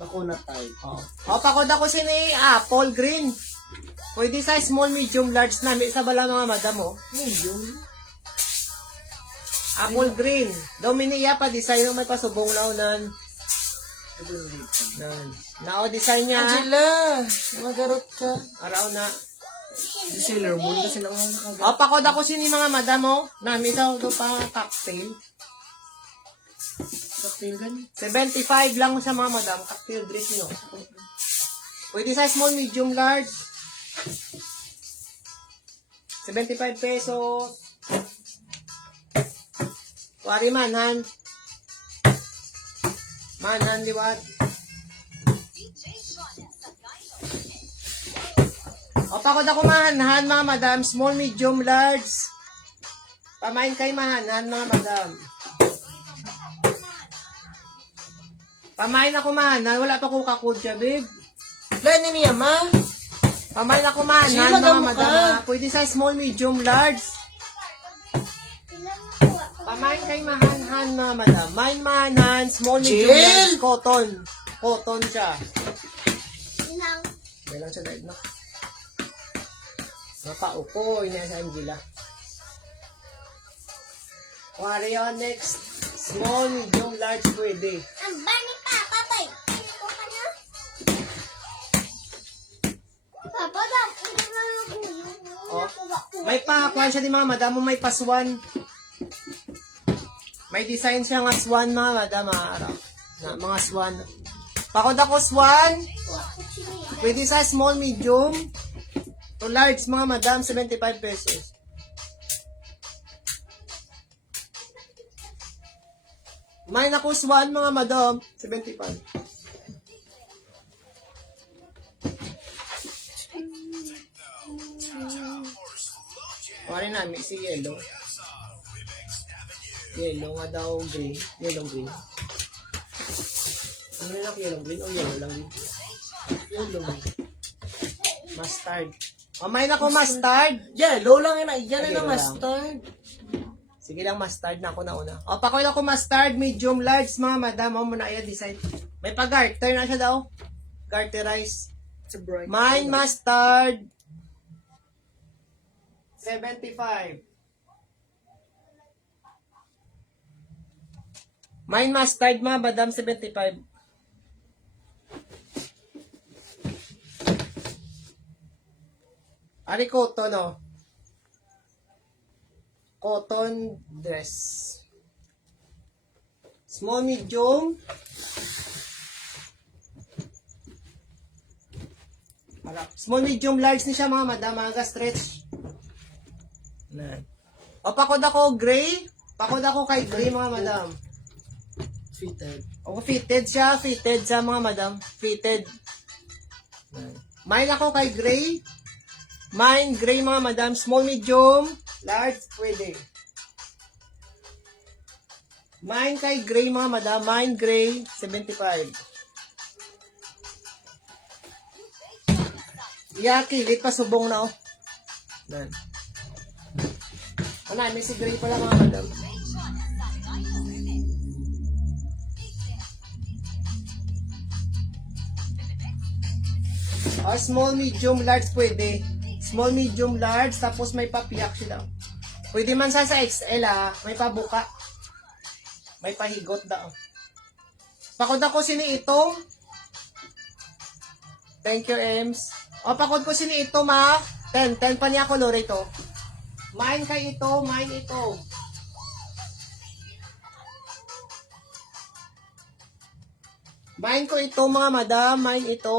Bakuna type. Oh. O, pakod ako sini apple green. Pwede sa small, medium, large na. May isa bala mga madam, oh. Medium. Apple green. Dominia pa design ng may pasubong na unan. Nao design niya. Angela! Magarot ka. Araw na. Si Sailor Moon kasi lang ang nakagat. O, pakod ako sini mga madam, oh. Nami sa ito pa cocktail. Cocktail gan. 75 lang sa mga madam. Cocktail dress nyo. Pwede sa small, medium, large. 75 pesos. Wari manhan. Manhan liwat. O pakod ako mahanhan mga madam. Small, medium, large. Pamain kay mahanhan mga madam. Pamain ako mahanhan. Wala pa ko kakudya, babe. Lani niya, ma. Pamain ako mahanhan Sige, mga madam madam. ka. Pwede sa small, medium, large. Pamain kay mahanhan mga madam. Main mahanhan. Small, medium, Chill. large. Cotton. Cotton siya. Ilang. May lang siya daig na. Nakaupo. Ina sa Angela. Wari yun, next. Small, medium, large pwede. Ang bani pa, papay. Ito ka na? Papa, daw. Hindi na Oh. May pa, kuhan siya di mga madam, may pa swan. May design siya nga swan mga madam, araw. Na, mga swan. Pakod ako swan. Pwede sa small, medium. To large mga madam, 75 pesos. May naku swan mga madam, 75. Wari namin si yellow. Yellow nga daw green. Yellow green. Ano lang yellow green o yellow lang green? Yellow green. Mustard. Mamay na ko mustard. Yellow lang yun. Yan Sige, na lang. mustard. Sige lang mustard na ako na una. O pakoy ako mustard, medium, large mga madam. O muna ayan design. May pag-garter na siya daw. Garterize. It's a bright. Mine mustard. 75. Mine mustard mga madam, 75. Ari cotton, no? Cotton dress. Small, medium. Small, medium, large ni siya mga madam. Mga stretch. O pakod ako gray. Pakod ako kay gray mga madam. Fitted. O fitted siya. Fitted sa mga madam. Fitted. Mine ako kay gray. Mine gray mga madam. Small, medium, large. Pwede. Mine kay gray mga madam. Mine gray. 75. Kilit pa subong na oh. Nan. Ano, may si gray pala mga madam. Oh, small, medium, large pwede. Small, medium, large, tapos may papiyak sila. Pwede man sa XL may pabuka. May pahigot daw. Pakod ako sini itong. Thank you, Ems. O, pakod ko sini ito, ma. 10 pa niya color ito. Mine kay ito, mine ito. Mine ko ito, mga madam. Mine ito.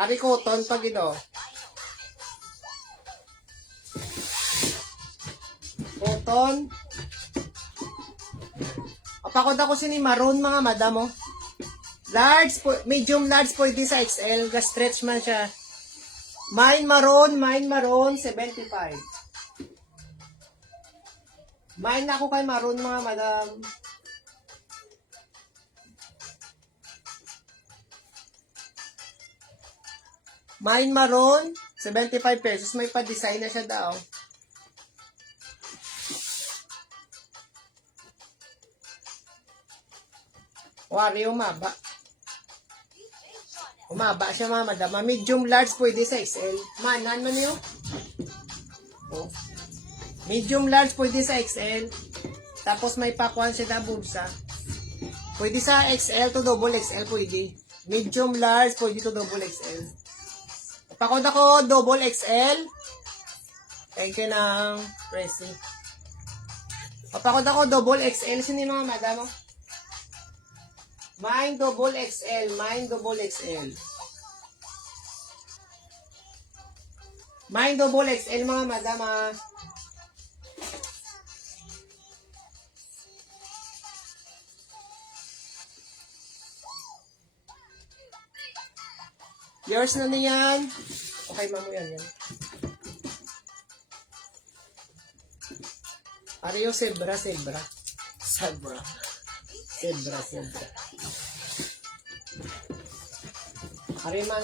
Ari cotton pag ito. Cotton. Pakod ako sini maroon mga madam oh. Large, medium large pwede sa XL. Ga-stretch man siya. Mine maroon, 75. Mine na ako kay maroon mga madam. Mine maroon, 75 pesos. May pa-design na siya daw. Wari umaba. Umaba siya mga madam. Medium large pwede sa XL. Manan man yun. Oh. Medium large pwede sa XL. Tapos may pakuan siya na bulsa. Pwede sa XL to double XL pwede. Medium large pwede to double XL. Pakod ako double XL. Thank you ng pressing. Pakod ako double XL. Sino yung mga madam? Mine double XL. Mine double XL. Mine double XL mga madam ah. Yours na niyan. Okay, mamu yan. Ario Zebra. Sabra. Zebra. Ariman.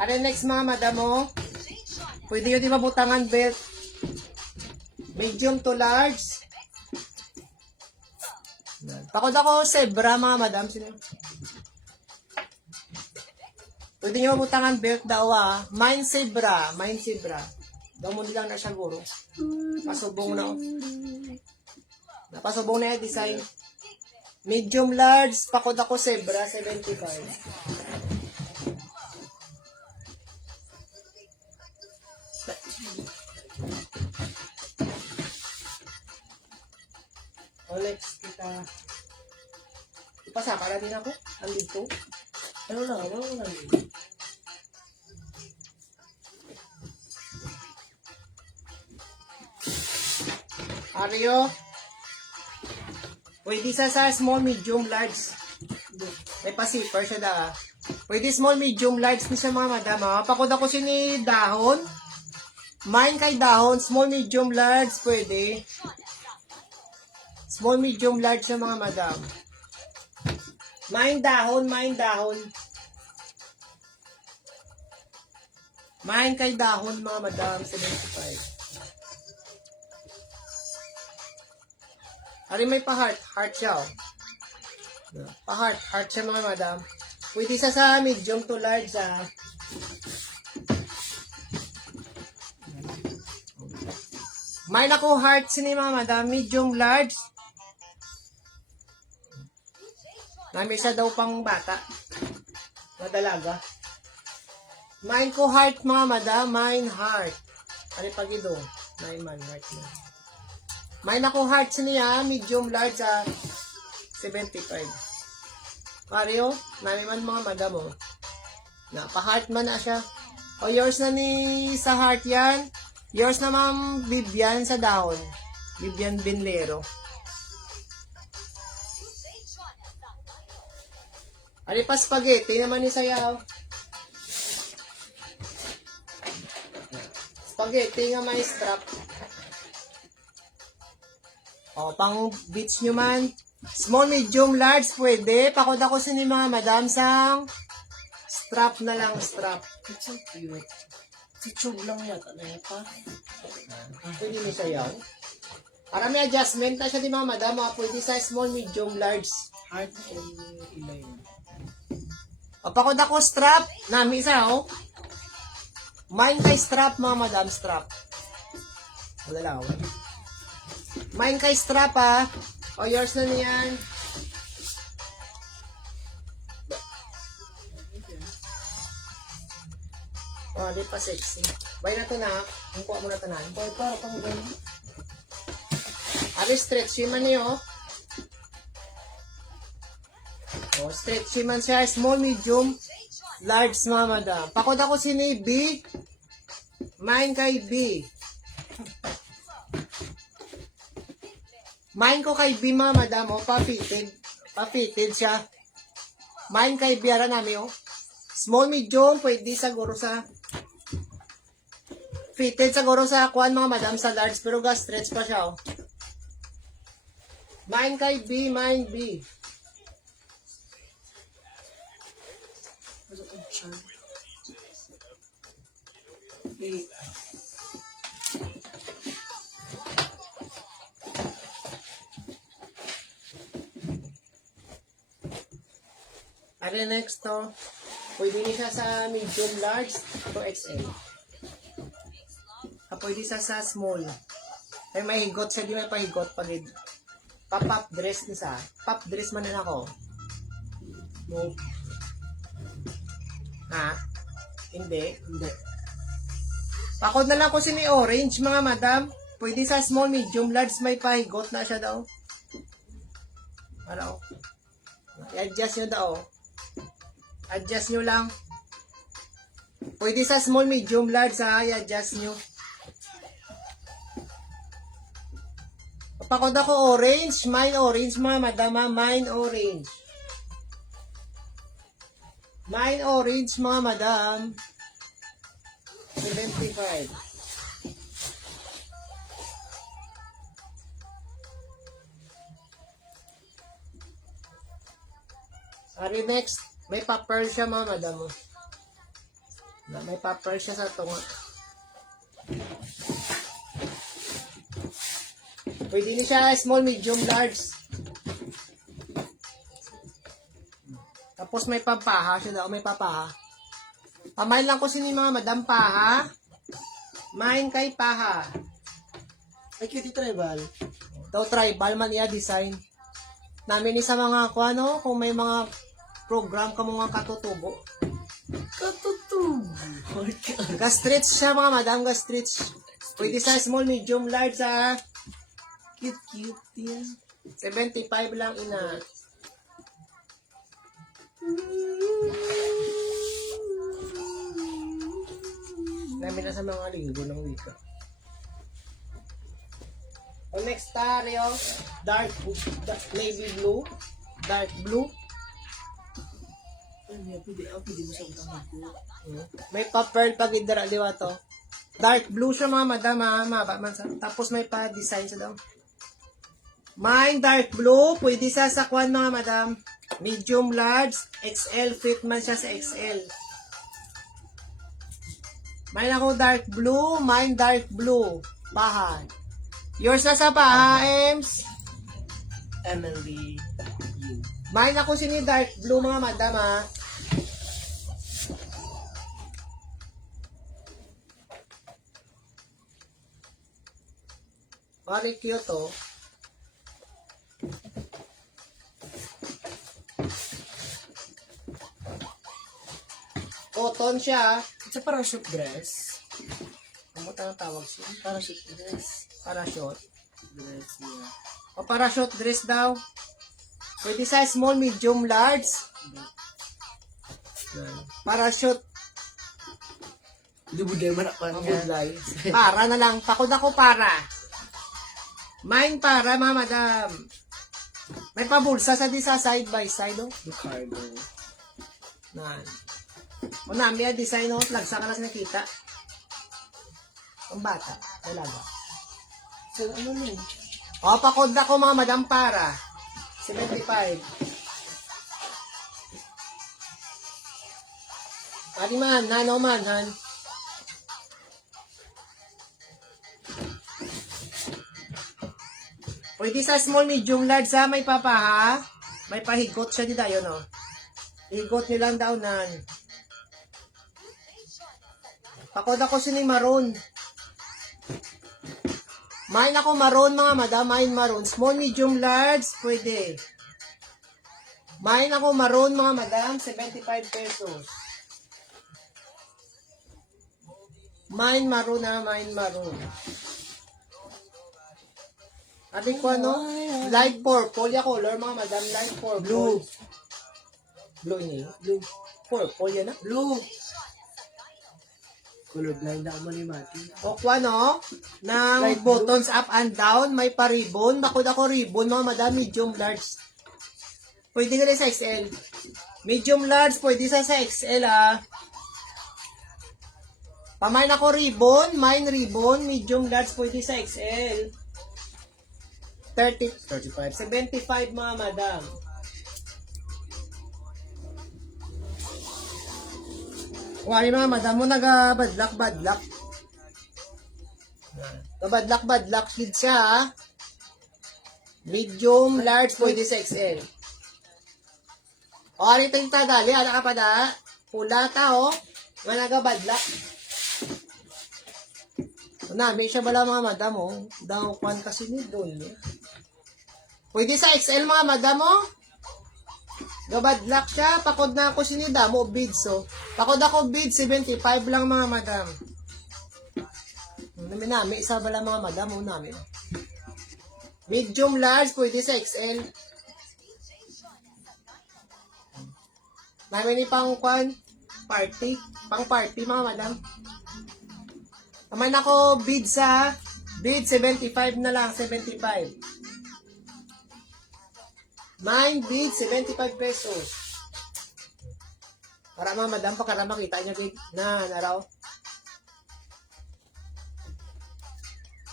Are next mga madam mo. Pwede yun di mabutangan belt. Medium to large. Takot ako Zebra mga madam. Sino? Pwede nyo mabutangan belt daw ah. Mine Zebra. Daw mo lang na siya guro. Pasubong na. Napasubong na yung design. Medium large. Pakod ako Zebra. 75. Next kita. Ipasaka na din ako. Andito. Ano lang. Ario. Pwede sa small, medium, large. May pa-zipper siya da. Pwede small, medium, large ni sa mga madam. Pakod ako sini dahon. Mine kay dahon. Small, medium, large. Pwede. Small, medium, large sa mga madam. Mine dahon. Mine kay dahon mga madam. 75. Ari may pa-heart. Heart siya oh. Pa-heart siya mga madam. Pwede sa medium to large ah. Mine ako heart sini mga madam. Medium large. Nami siya daw pang bata. Madalaga. Mine ko heart mga madam. Mine heart. Ari pagido. Mine man heart na. Mine ako heart niya. Medium large 75. Mario, nami man mga madam oh. Napa-heart man na siya. O yours na ni sa heart yan. Yours na ma'am Vivian sa dahon. Vivian Binlero. Ari pa spaghetti naman ni sayaw. Spaghetti nga may strap. O, pang beach nyo man. Small, medium, large, pwede. Pakod ako sa ni mga madam sang strap na lang, strap. It's so cute. Si Chug lang yata na yun pa. Pwede ni sayaw. Para may adjustment na siya di mga madam. Pwede sa small, medium, large. Heart and ilay. O, pakod ako strap. Nami isa, oh. Mine kay strap, mga madam, strap. Wala lang. Mine kay strap, ah. O, yours na niyan. O, di pa sexy. Bay na to na. Kuha mo na to na. Para pang gano'n. Ari, stretchy man niyo. O, stretchy man siya. Small, medium, large, mga madam. Pakod ako si B. Mine kay B. Mine ko kay B, mga madam. O, pa-fitted. Pa-fitted siya. Mine kay B, ara namin, o. Small, medium, pwede siguro sa fitted siguro sa kuan mga madam sa large pero gas stretch pa siya, o. Mine kay B, mine B. Ari next to, pwede niya siya sa medium large to XL. Pwede siya sa small. Ay may higot siya, di may pahigot pag pa-pop dress niya sa. Pop dress man na ako. No. Ha? Hindi. Pakod na lang ko si ni orange, mga madam. Pwede sa small, medium, large, may pahigot na siya daw. Ano? I-adjust nyo daw. Adjust nyo lang. Pwede sa small, medium, large, ha? I-adjust nyo. Pakod ako orange, mine orange, mga madam, ha? Mine orange. Mine orange, mga madam. 75. Ari next, may pa-pearl siya, mga madam. May pa-pearl siya sa tunga. Pwede niya siya small, medium, large. Tapos may pampaha siya daw, may papaha. Pamain lang ko sini mga madam paha. Main kay paha. Ay, cute tribal. Daw tribal man iya design. Namin ni sa mga kuano, kung may mga program ka mga katutubo. Katutub. Ga-stretch siya mga madam, ga-stretch. Pwede sa small, medium, large sa Cute yan. 75 lang ina. Namin na sa mga linggo ng wika. O next tayo, dark navy blue. Dark blue. Ay, pwede mo sa utang ko. May pa-pearl pag idara liwa to. Dark blue siya mga madam ha. Maba man sa. Tapos may pa-design sa daw. Mine dark blue. Pwede sa sakwan mga madam. Medium, large, XL. Fit man siya sa XL. Mine ako dark blue. Mine dark blue. Paha. Yours na sa paha, Ems. Emily. You. Mine ako sini dark blue mga madam ha. Very cute oh. Cotton siya. It's a parachute dress. Ano tawag tawag siya? Parachute dress. Parachute. Dress, yeah. O parachute dress daw. Pwede sa small, medium, large. Parachute. Libuday man ako Budlay. Para na lang. Pakod ako para. Mine para, mga madam. May pabulsa sa di sa side by side, oh. Ricardo. Nan. O nami, design, oh. Lagsa ka na sa nakita. Ang bata. Talaga. So, ano nun? O, pakod ako, mga madam, para. 75. Adi man, nano man, han. Pwede sa small, medium, large ha, may papaha. May pahigot siya di tayo, no? Higot nyo lang daw nan. Pakod ako sini maroon. Main ako maroon mga madam, main maroon. Small, medium, large, pwede. Main ako maroon mga madam, 75 pesos. Main maroon na, main maroon. Ating ko ano? Light purple ya color mga madam, light purple. Blue. Blue ini. Blue. Purple yan na. Blue. Colorblind na ako malimati. O ano? Ng Light blue. buttons up and down, may pa-ribbon. Bakod ako ribbon mga madam, medium, large. Pwede ka rin sa XL. Medium, large, pwede sa XL ah. Pamain ako ribbon, mine ribbon, medium, large, pwede sa XL. 35, 75 mga madam. Wari mga madam mo naga-badlak. Badlak, kid siya ha. Medium, large, pwede sa XL. O, ari tayong tagali, ala ka pa da. Pula ta o. Nga naga-badlak. May siya bala mga madam o. Daw kwan kasi ni doon niya. Pwede sa XL mga madam o. Gabadlak siya. Pakod na ako sinida mo bids o. Pakod ako bids 75 lang mga madam. Nami, isa bala mga madam, nami. Medium large, pwede sa XL. Nami ni pang kwan, party. Pang party mga madam. Naman ako bid 75 na lang, 75. Mine bid 75 pesos. Para mga madam, para makita niya bid na naraw.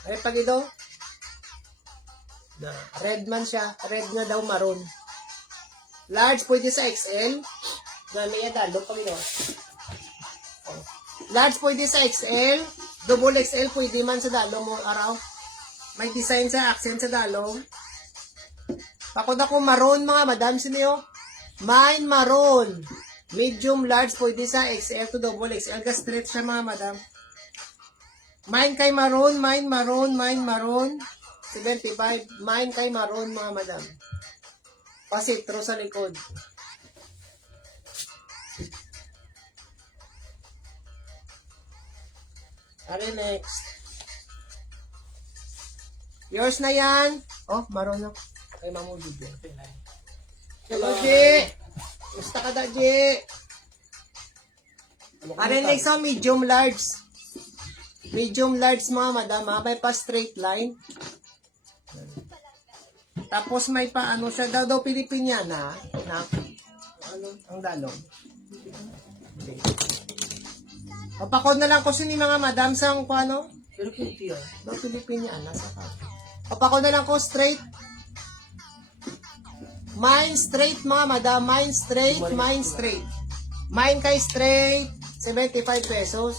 Ay pag ito, na red man siya, red na daw maroon. Large pwede sa XL. Nami yan dalo pag ito. Large pwede sa XL. Double XL pwede man sa dalo mo araw. May design sa accent sa dalo. Pakod ako maroon mga madam, sino? Mine maroon. Medium large pwede sa XL to double XL. Ka-stretch siya mga madam. Mine kay maroon, mine maroon, mine maroon. 75. Mine kay maroon mga madam. Pasitro sa likod. Ari next. Yours na yan. Oh, maroon na. Kay Mamu Judy. Hello, G. Gusto ka da, G? Ari next ang medium large. Medium large mga madam, ha? May pa straight line. Tapos may pa ano siya daw Pilipiniana na ano ang dalong. Okay. Papakod na lang ko sini mga madam sang ano? Pero kinti ah. Daw Pilipiniana sa ka. Papakod na lang ko straight. Mine straight mga madam, mine straight, mine straight. Mine kay straight, 75 pesos.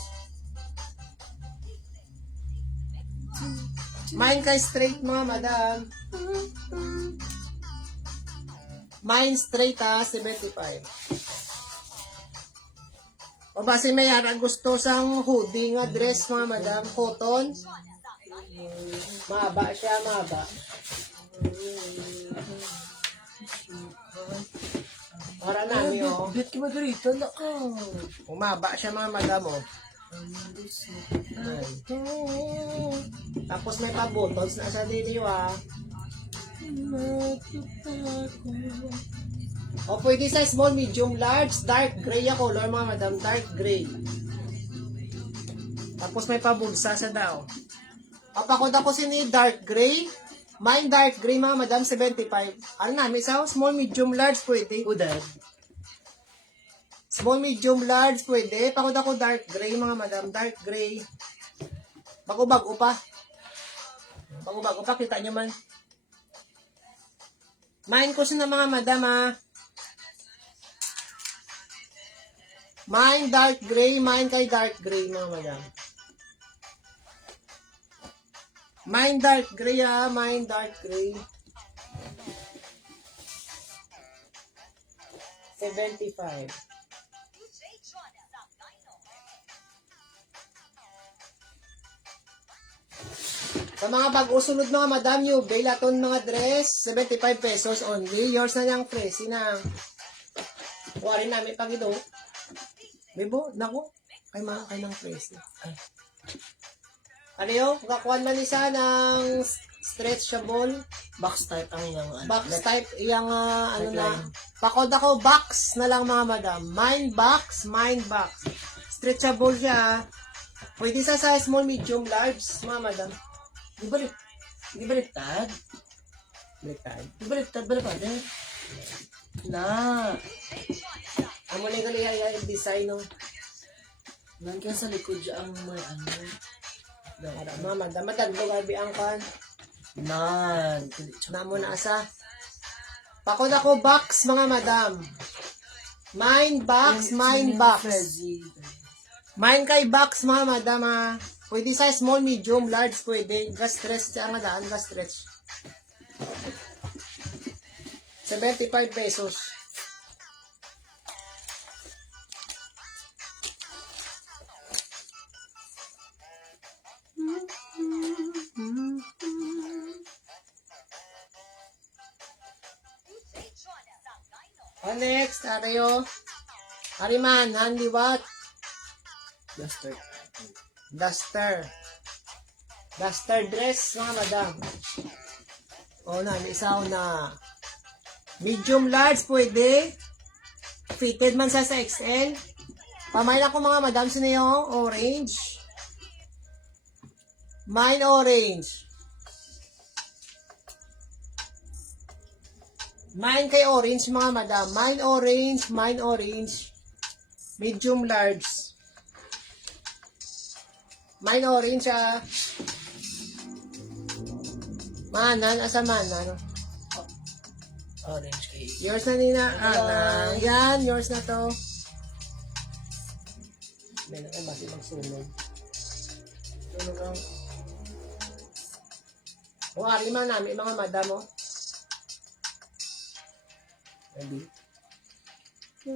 Mine kay straight mga madam. Mine straight 75. O base may yara gusto sang hoodie nga dress mga madam, cotton. Mahaba siya, mahaba. Para namin oh. Bet ki Margarita na ka. Umaba siya mga madam oh. Ay. Tapos may pa-buttons na sa dito ah. O pwede sa small, medium, large, dark gray yung color mga madam, dark gray. Tapos may pabulsa sa daw. Papakod ako sini dark gray. Mine dark gray mga madam, 75. Ano namin sa small, medium, large pwede. Udad. Small, medium, large pwede. Pakod ako dark gray mga madam, dark gray. Bago-bago pa. Bago-bago pa, kita nyo man. Mine ko sa mga madam ah. Mine dark gray, mine kay dark gray mga madam. Mine dark gray ah, mine dark gray. 75. Sa mga bag-usunod mga madam, yung Belaton mga dress, 75 pesos only. Yours na niyang presi na. Kuha rin namin pag ito. Bebo, naku. Kay mga kay ng presi. Ay. Ano yun? Kakuhan man isa ng stretchable. Box type ang iyang ano. Box type. Iyang ano na. line. Pakod ako, box na lang mga madam. Mine box, mine box. Stretchable siya. Pwede sa size small, medium, large, mga madam. Di baliktad? Baliktad. Di baliktad ba na pwede? Na. Amo na yung design no. Nandiyan sa likod siya ang may ano. Mga madam, mataglo gabi ang kan. Nan. Namo na asa. Pakod ako box mga madam. Mine box, mine box. Mine kay box mga madam ah. Pwede sa small, medium, large pwede. Gas stretch siya nga daan, gas stretch. 75 pesos. Next, Ario. Ariman, handy what? Duster. Duster. Duster dress, mga madam. O na, may isa na. Medium large, pwede. Fitted man sa XL. Pamay na ko mga madam, sino yung orange? Mine orange. Mine kay orange mga madam. Mine orange, mine orange. Medium large. Mine orange ah. Manan, asa manan? Orange cake. Yours na nina. Yan, yours na to. May na kayo basi magsunog. Sunog lang. O, ari man namin, mga madam, oh. Ready?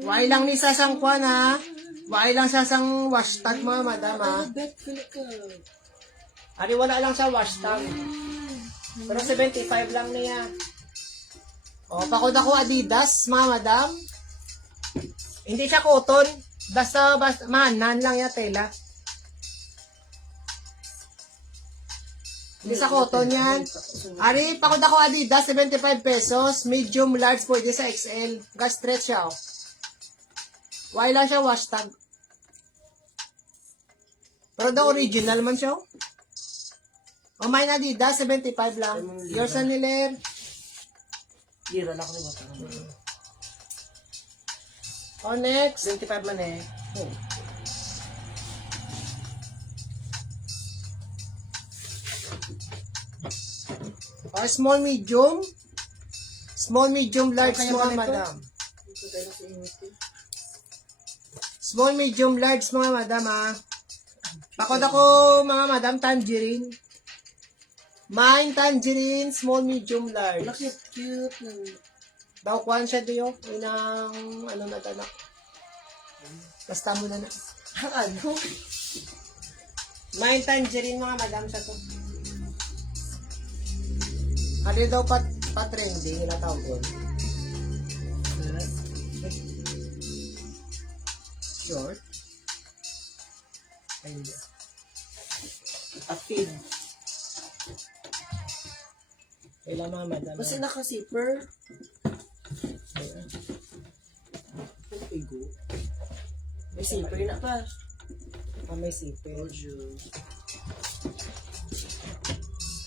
Why lang ni sasang kwan, ha? Why lang sasang wash tag, mga madam, ha? Bet, pili ka. Ari, wala lang sa wash tag. Pero 75 lang niya. O, pakod ako Adidas, mga madam. Hindi siya cotton. Basta mahanan lang yung tela. Hindi sa cotton yan. Ari, pakod ako Adidas, 75 pesos. Medium, large, pwede sa XL. Gas stretch siya, oh. Why lang siya wash tag. Pero the original man siya, oh. O, mine Adidas, 75 lang. Yours na niler. Gira lang ko ba? O, next. 25 man eh. O, small, medium. Small, medium, large, Okay, mga ganito? madam. Small, medium, large, mga madam, ha. Pakod ako, mga madam, tangerine. Mine, tangerine, small, medium, large. Wala cute. Daw kuhan siya diyo. Inang, ano na tanak. Basta mo na na. Ano? Mine, tangerine, mga madam, sa to. Ano daw pa-trending, nila tawag doon. Short. Ayun. Apid. Kailan mga madam. Kasi naka-zipper. May zipper na pa. May zipper. Oh, Diyos.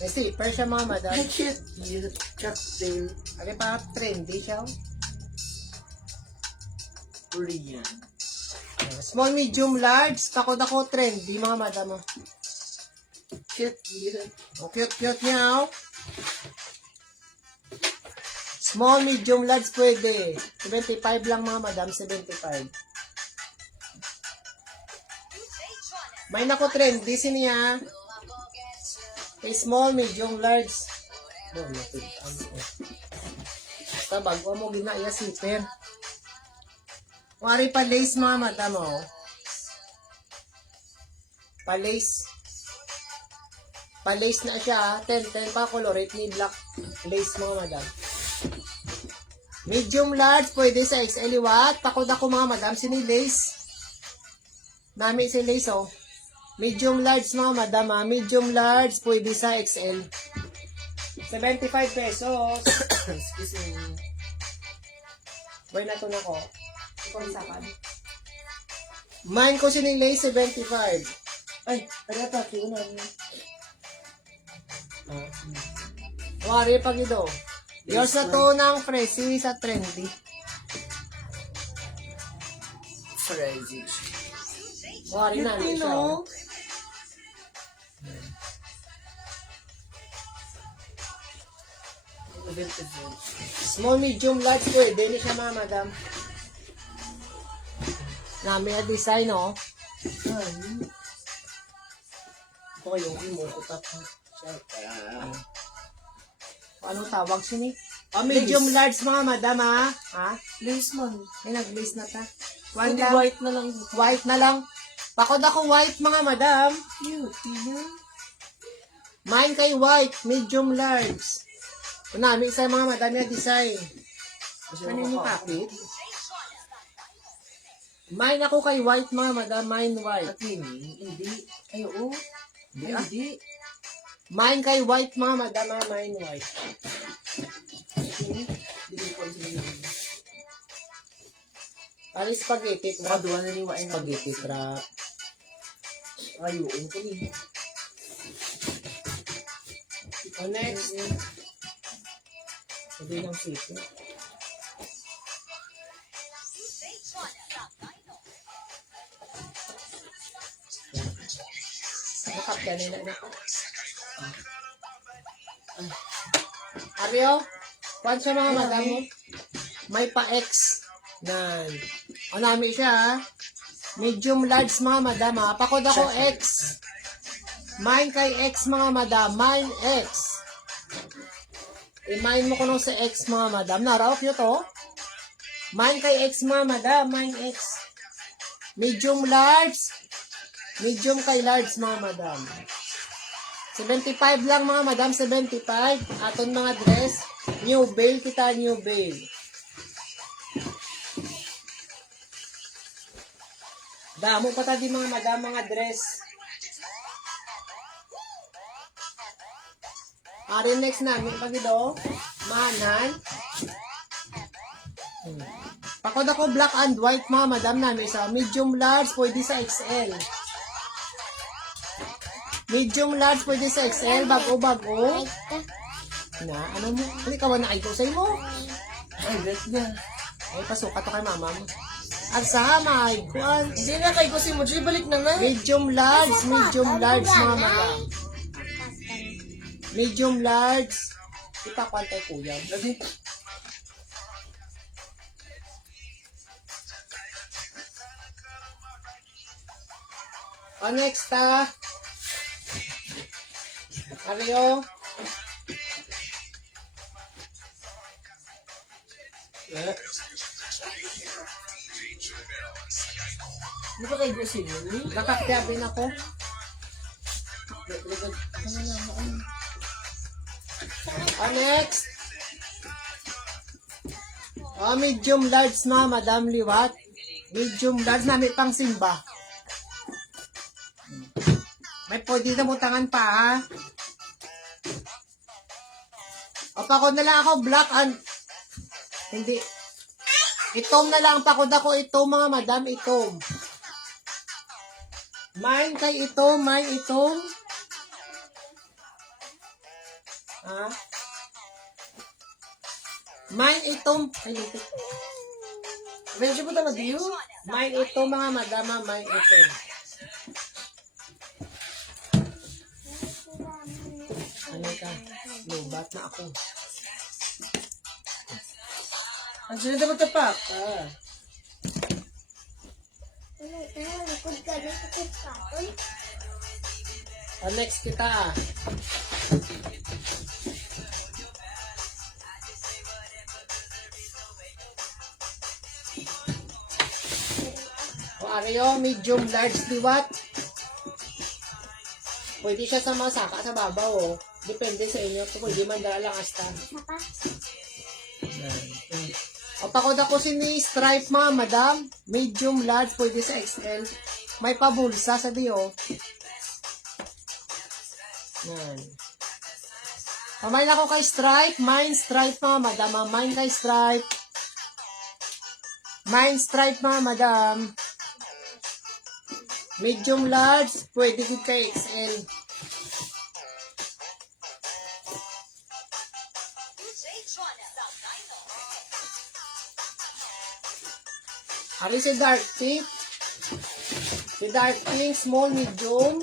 May zipper siya mga madam. Ay, cute. Cocktail. Ano pa trendy siya. Korean. Small, medium, large. Takot ako trendy mga madam. Oh. Cute. Oh, cute niya. Oh. Small, medium, large pwede. 75 lang mga madam, 75. May nako trendy siya. Okay, small, medium, large. Oh, lapit. Basta bago mo ginaya zipper. Wari pa lace mga madam, oh. Pa lace. Pa lace na siya. 10 pa colorate ni black lace mga madam. Medium large, pwede sa XL iwat. Takod ako mga madam, sini lace. Nami si lace, oh. Medium large mga madam, ha. Medium large, pwede sa XL. 75 pesos. Excuse me. Boy na to na ko. Ikaw sa kan. Mine ko sini lace, 75. Ay, kaya tayo na. Wari pag ito. Yours na to ng Fresi sa trendy. Crazy. Wari na siya. Oh. Small, medium, large pwede. Hindi siya mga madam. Nami na design, oh. Ay. Ito yung imukutap. Anong tawag sini? Oh, medium, large mga madam, ha? Ha? Lace man. May nag-lace na ta. One One lang. white na lang. White na lang. Pakod ako white mga madam. Cute. Mine kay white, medium, large. Nami sa mga madam na design. Ano yung kapit? Mine ako kay white mga madam, mine white. At hindi. Ay, oo. Hindi. Mine kay white mga madam, mine white. Hindi ko sila. Pari spaghetti trap. Kaduwa na ni Wain. Spaghetti trap. Ayun ko ni. O next. Sabi ng sito. Nakapya na na. Aryo, kwan siya mga madam mo. May pa-X. Nan. O nami siya ha. Medium large mga madam ha. Pakod ako X. Mine kay X mga madam. Mine X. I-mine mo ko nung sa X mga madam. Naraw cute to. Mine kay X mga madam. Mine X. Medium large. Medium kay large mga madam. 75 lang mga madam. 75. Aton mga dress. New Bale kita. New Bale. Damo pa tadi mga madam, mga dress. Ari next namin pagido, manan. Pakod ako black and white mga madam namin sa medium large pwede sa XL. Medium large pwede sa XL, bago-bago. Na, ano mo? Hindi ka na ito sa mo. Ay, bet na. Ay, pasukat to kay mama mo. At sa may kuan. Hindi na kay ko si Mochi, balik na nga. Medium large mga madam. Medium large. Ipakuan tayo kuya. Lagi. O next Aryo. Hindi pa kay ko si Mochi. Nakaktiabin ako. O next. O medium large mga madam liwat. Medium large namin pang simba. May pwede na butangan pa ha. O pakod na lang ako black and hindi. Itom na lang pakod ako itom mga madam itom. Mine kay itom, mine itom. Ha? Mine itom. Ay, dito. Medyo po tama diyo. Mine itom mga madama, mine itom. Ano ka? Lubat na ako. Ang sila dapat tapak. Likod ka na sa katon. O next kita O Aryo, medium large liwat. Pwede siya sa masaka sa babaw o. Depende sa inyo. Pwede man dala lang hasta. Saka, O pakod ako ni stripe mga madam. Medium large, pwede sa XL. May pabulsa sa diyo. Yan. Pamain ako kay stripe. Mine stripe mga madam. Mine kay stripe. Mine stripe mga madam. Medium large, pwede din kay XL. Hari si dark pink. Si dark pink, small, medium.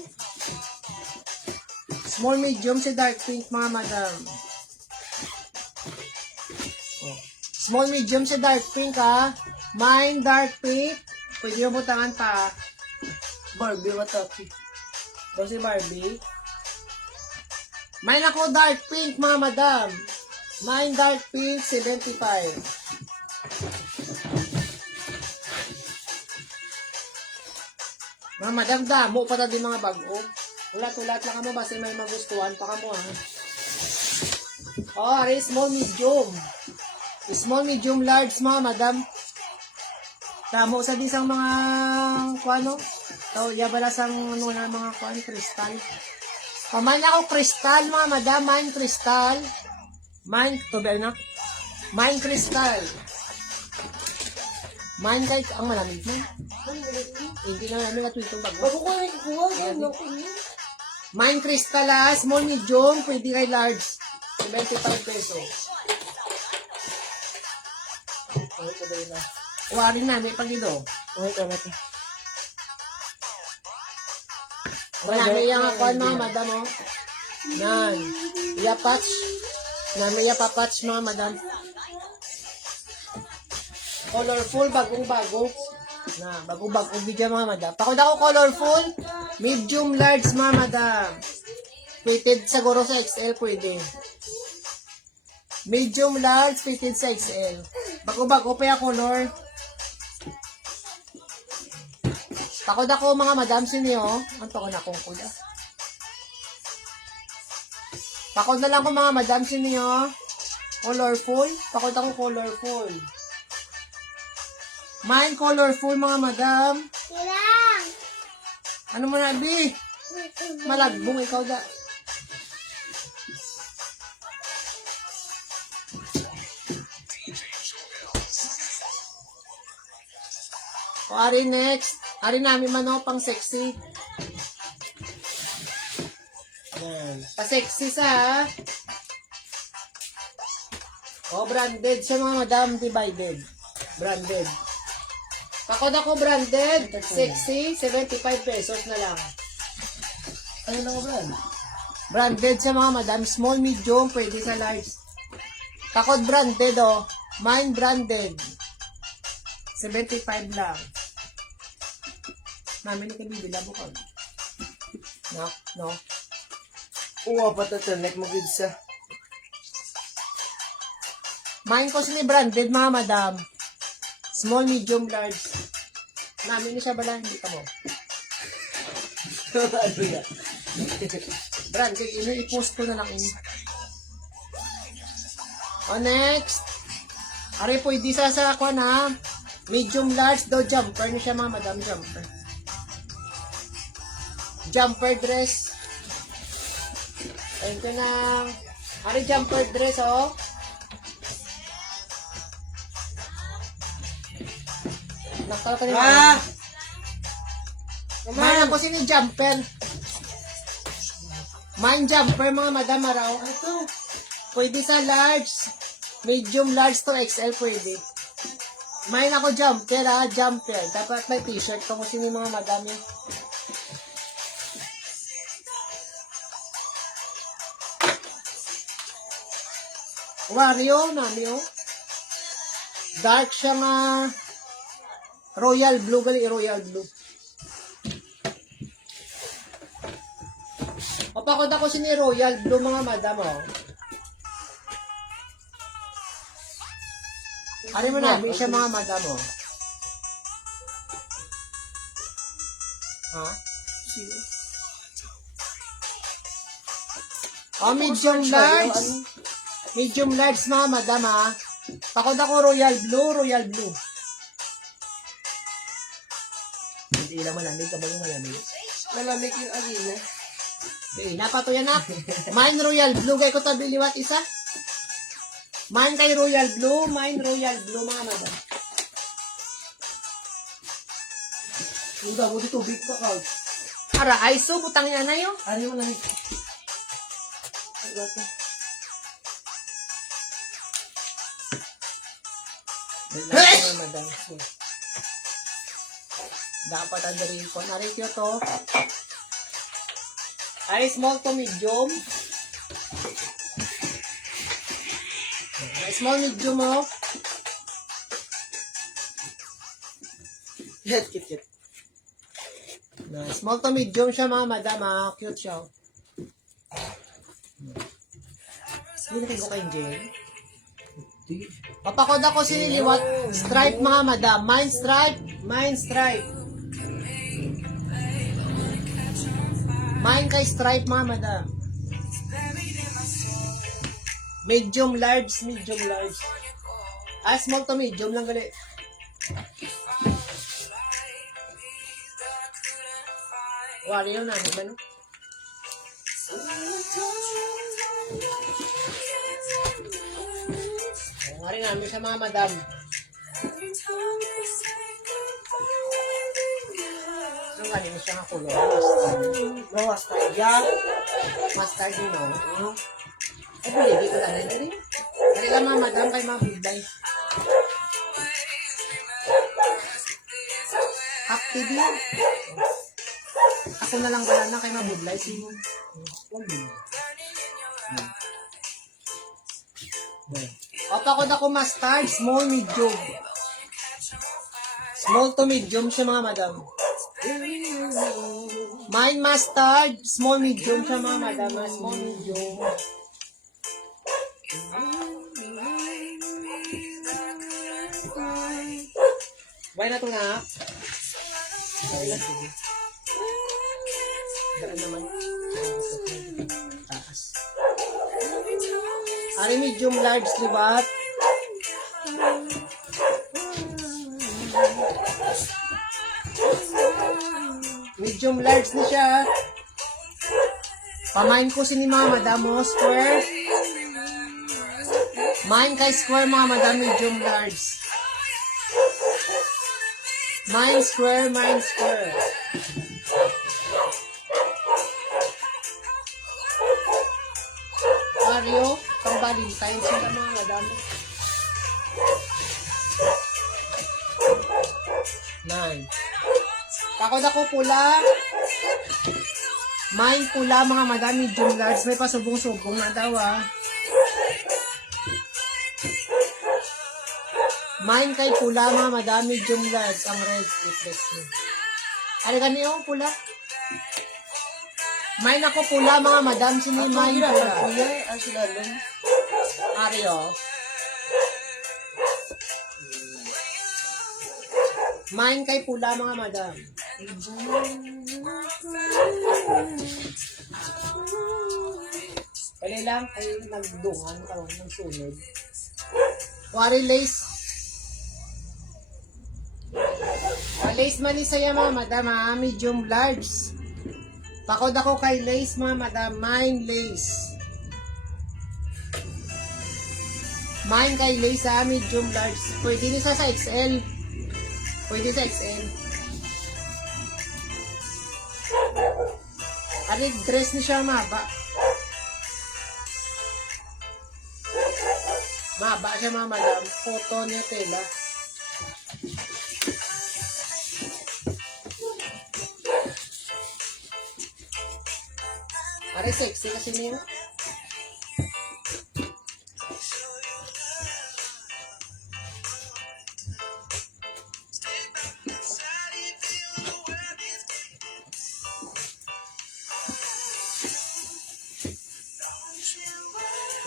Small, medium si dark pink mga madam. Oh. Small, medium si dark pink ha. Mine dark pink. Pwede yung butangan pa. Barbie, what up? Ito si Barbie. Mine ako dark pink mga madam. Mine dark pink 75. Mga madam, damo pa din mga bago. Ulat-ulat lang mo basta may magustuhan pa kamo ha. Oh, ari small medium. Small medium large mga madam. Damo sa disang mga kuano. Tao ya bala sang ano na mga kuan kristal. Paman ako crystal, mga madam. Mine crystal. Mine, to ba na? Mine crystal. Mine kahit ang malamig mo. Hindi na namin natwito bago. Bago ko rin kukuha. Ganun ako yun. Mine crystal small medium, pwede kay large. 25 pesos. Okay, tuloy na. Kuwarin namin pag ito. Okay, tama ito. Marami yung ako, mga madam, oh. Yan. Iya-patch. Namin iya-patch, mga madam. Colorful, bagong-bago. Na, bagong-bago video, mga madam. Pakod ako colorful, medium, large, mga madam. Fitted siguro sa XL, pwede. Medium, large, fitted sa XL. Bago-bago pa yung color. Pakod ako, mga madam, siniyo. Ang ko na akong kuya. Pakod na lang ko, mga madam, siniyo. Colorful. Pakod ako colorful. Mine colorful, mga madam. Lang. Ano mo na, Bi? Malagbong ikaw da. O, ari next. Ari namin mano, pang sexy. Yan. Pa-sexy sa. O, branded siya, mga madam, divided. Branded. Pakod ako branded, sexy, 75 pesos na lang. Ano na ko, brand? Branded sa mga madam, small, medium, pwede sa large. Pakod branded, oh. Mine branded. 75 lang. Namin ni kabibila bukod. No. Oo, patatalnek mo good sa. Mine ko sini branded, mga madam. Small, medium, large. Namin ni siya bala, hindi ka mo. Ano na? Branded, i-post ko na lang ini. O, next. Ari po, hindi sa ako na. Medium, large, daw jumper ni siya, mga madam, jumper. Jumper dress. Ayun ko na. Ari jumper dress, oh. Nakala ka nila. Ah! Mine ako sini jumper. Mine jumper, mga madam, araw. Ito. Pwede sa large. Medium, large to XL, pwede. Mine ako jumper, jumper. Dapat may t-shirt kung sino mga madam yun. Wario, nami, oh. Dark siya nga. Royal blue, gali royal blue. Papakod ako sini royal blue, mga madam, oh. Ari mo namin siya, mga madam, oh. Ha? Oh, medium large. Medium large, mga madam, ha. Pakod ako royal blue, royal blue. Hindi lang malamig, kabalo malamig. Malamig yung alina. Okay, napato yan na. Mine royal blue, kay ko tabi liwat isa. Mine kay royal blue, mga madam. Uda mo dito, big pa ka. Ara, ay so, butang yan na yun. Ano mo lang ito? Ano ito? Mga madam. Dapat ang darin ko. Narik yun to. Ay, small to medium. Small medium, oh. Kit. Na, small to medium siya, mga madam, ah. Cute siya. Hindi na ko kayong gel. Papakod ako siniliwat. Stripe, mga madam. Mine stripe. Mine kay stripe, mga madam. Medium large. Ah, small to medium lang gali. Wario na, di ba no? Ay namin siya mga madam. Ang galing siya nga kulong. Bawas tayo yan. Mustard yun, no? Ay, bulili ko lang. Dali lang mga madam kay mga buday. Active yan. Ako na lang wala na kay mga budlay. Sino? O, pakod ako mustard. Small, medium. Small to medium siya mga madam. Mine mustard. Small, medium siya mga madam. Small, medium. Why na ito na? Ay, sige. Daan naman. Taas. Ari medium large, libat. Medium large na siya. Pamain ko si ni Mama Madam square. Mine kay square mga madam, medium large. Mine square, mine square. Mario, pang Valentine's sila mga madam. 9. Takot ako pula. Mine pula mga madam, medium large. May pasubong-subong na daw ah. Mine kay pula mga madam, medium large. Ang red reflex mo. Ano ganyan yung pula? Mine ako pula mga madam, sino yung mine pula? Kuya, ang silalong. Mario. Mine kay pula mga madam. Kali lang ay nagdungan karon ng sunod. Wari lace. Lace man saya mga madam ha, medium large. Pakod ako kay lace mga madam, mine lace. Mine kay lace ha, medium large. Pwede nisa sa XL. Pwede sa XL. Ari dress ni siya maba. Maba siya mga madam. Cotton niya tela. Ari sexy kasi niya.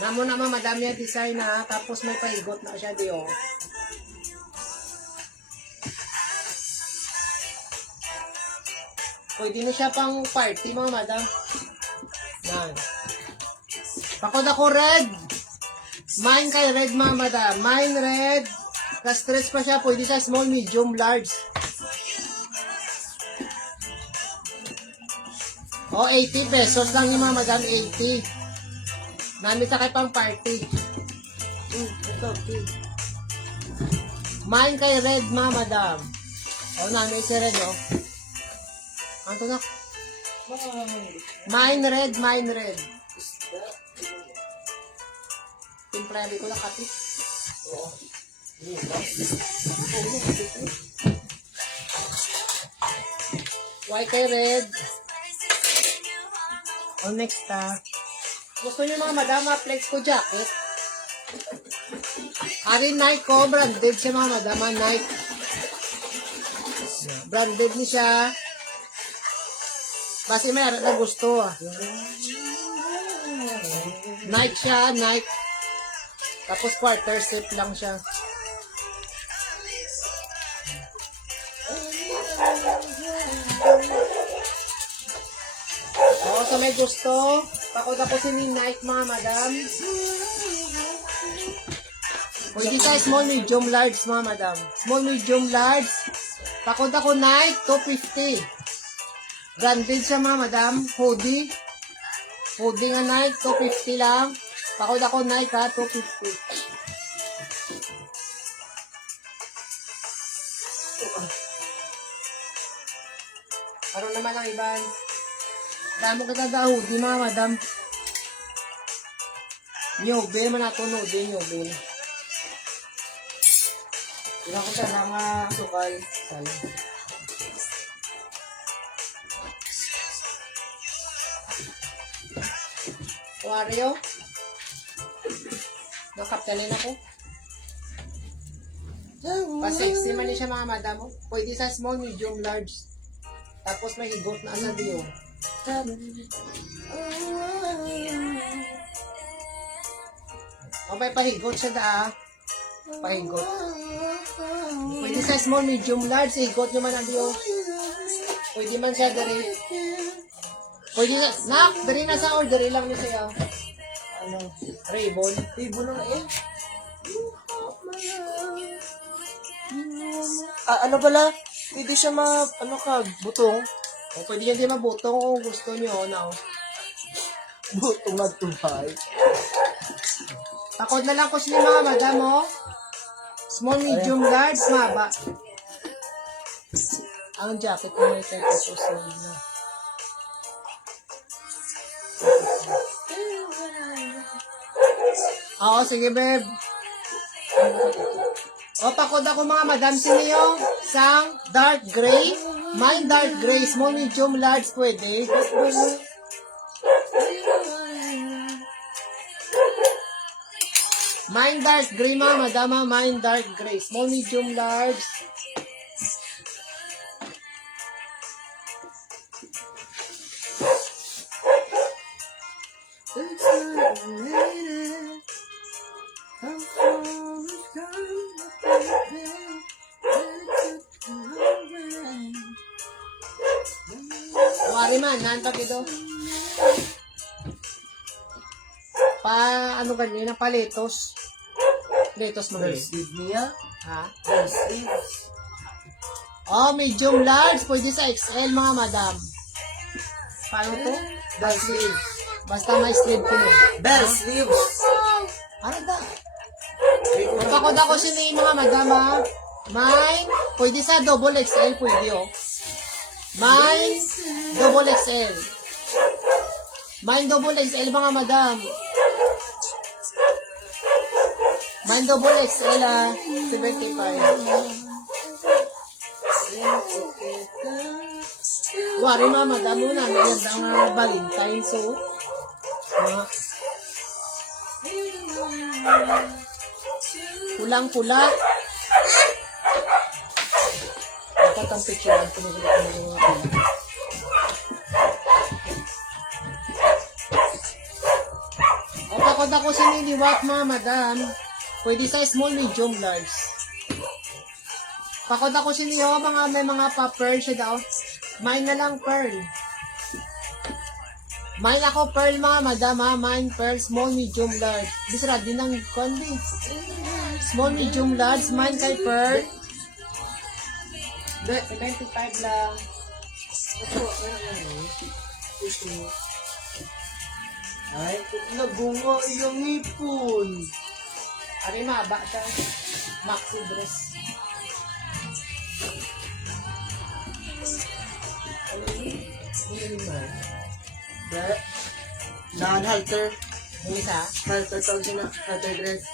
Namo naman madami ang design na tapos may pahigot na siya diyo. Pwede na siya pang party mga madam. Yan. Pakod ako red. Mine kay red mga madam. Mine red. Ka-stress pa siya. Pwede sa small, medium, large. O, 80 pesos lang yung mga madam. 80. Namit sa kay pang party. Ito, okay. Mine kay red mga madam. O, namit si red o. Anto na. Mine red, mine red. Timplari ko lang kapit. White kay red. O next gusto nyo mga madama, flex ko jacket. Ari Nike ko, branded siya mga madama, Nike. Branded ni siya. Kasi may na gusto Nike siya, Nike. Tapos quarter zip lang siya. O, sa may gusto, pakod ako si Nike mga madam. Pwede sa small, medium, large mga madam. Small, medium, large. Pakod ako Nike, 250. Branded siya mga madam. Hoodie. Hoodie nga Nike, 250 lang. Pakod ako Nike ha, 250. Ano naman ang iban? Damo kita daw, di mga madam. Nyobe naman ako, nyobe. Hindi ko sa mga sukal. Sali. Wario? Nakaptalin ako. Pa-sexy man siya mga madam. Pwede sa small, medium, large. Tapos may higot na sa diyo. O may pahigot siya da. Pahigot. Pwede sa small, medium, large. Higot nyo man ang diyo. Pwede man siya dari. Pwede na. Nak, dari na sa order. Ilang niyo siya. Ano? Ribbon. Ribbon na eh. Ano pala? Pwede siya butong. O pwede yan din mabutong kung gusto nyo. No? Butong at tuhay. Takot na lang ko sila mga madam, oh. Small, medium, large, maba. Ang jacket mo may 30 pesos na. Oo, sige, babe. O, pakod ako mga madam siniyo. Sang dark gray. Mine dark gray. Small, medium, large, pwede. Mine dark gray mga madama. Mine dark gray. Small, medium, large. Wari man, nantap ito. Ano ganyan, paletos. Paletos mo ganyan. Sleeve niya. Ha? Sleeve. Oh, medium large. Pwede sa XL mga madam. Paano to? Bell sleeve. Basta may sleeve ko nun. Bell sleeves. Ano da? Pakod ako sila yung mga madam ha. Mine, pwede sa double XL, pwede oh. Mine, double XL. Mine, double XL mga madam. Mine, double XL ha. 75. Wari mga madam mo na. May gandang Valentine so. Pulang-pula. Dapat ang picturean ko nila ng mga pula. O takot ako siniliwat mga madam. Pwede sa small, medium, large. Pakod ako siniyo may mga pa-pearl siya daw. Mine na lang pearl. Mine ako pearl mga madam ha. Mine pearl, small, medium, large. Bisra din ang kondi. Small, medium, large. Mine kay pearl. 75 lang. Ay, nabunga yung ipon. Ari maba siya. Maxi dress. Non-halter. Yung isa? Halter tawag siya na. Halter dress.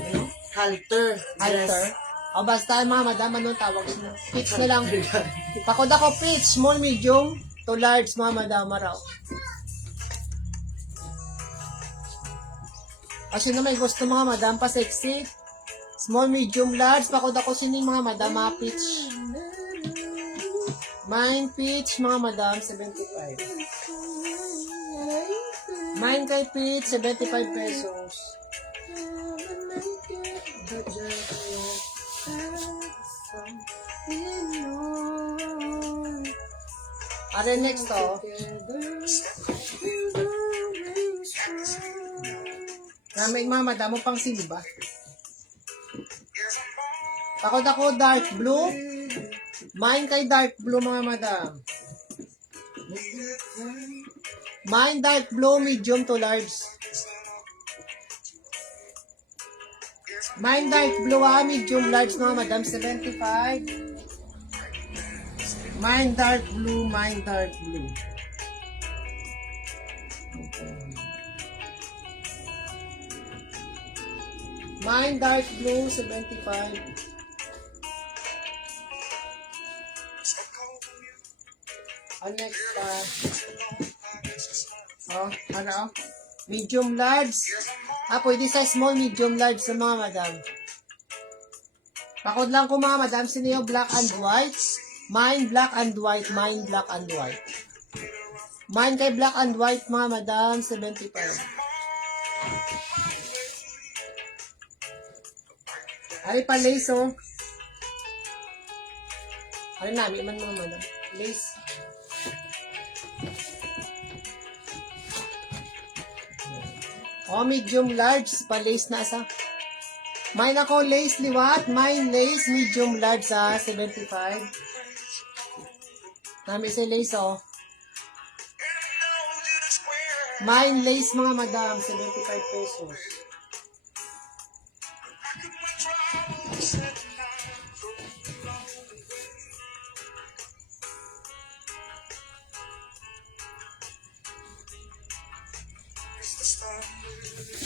Ano? Halter. Halter. O basta mga madam, anong tawag siya? Pitch na lang. Pakod ako pitch. Small, medium, to large mga madam raw. Kasi na may gusto mga madam pa sexy. Small, medium, large. Pakod ako sini mga madam mga pitch. Mine pitch mga madam 75. Mine kay pitch 75 pesos. Are next oh. Na may mga madamo pang silba. Takot ako dark blue. Mine kay dark blue mga madam. Mine dark blue medium to large. Mine dark blue medium large mga madam 75. Mine dark blue, mine dark blue. Mine dark blue, 75. Next, ano? Medium large. Pwede sa small, medium large sa mga madam. Pakod lang ko mga madam, sino yung black and white? Mine black and white, mine black and white. Mine kay black and white mga madam, 75. Ay pa lace oh. Ay namin man mga madam. Lace. Medium large, pa lace na sa. Mine ako lace liwat, mine lace, medium large sa 75. Nami sa lace oh. Mine lace mga madam, 75 pesos.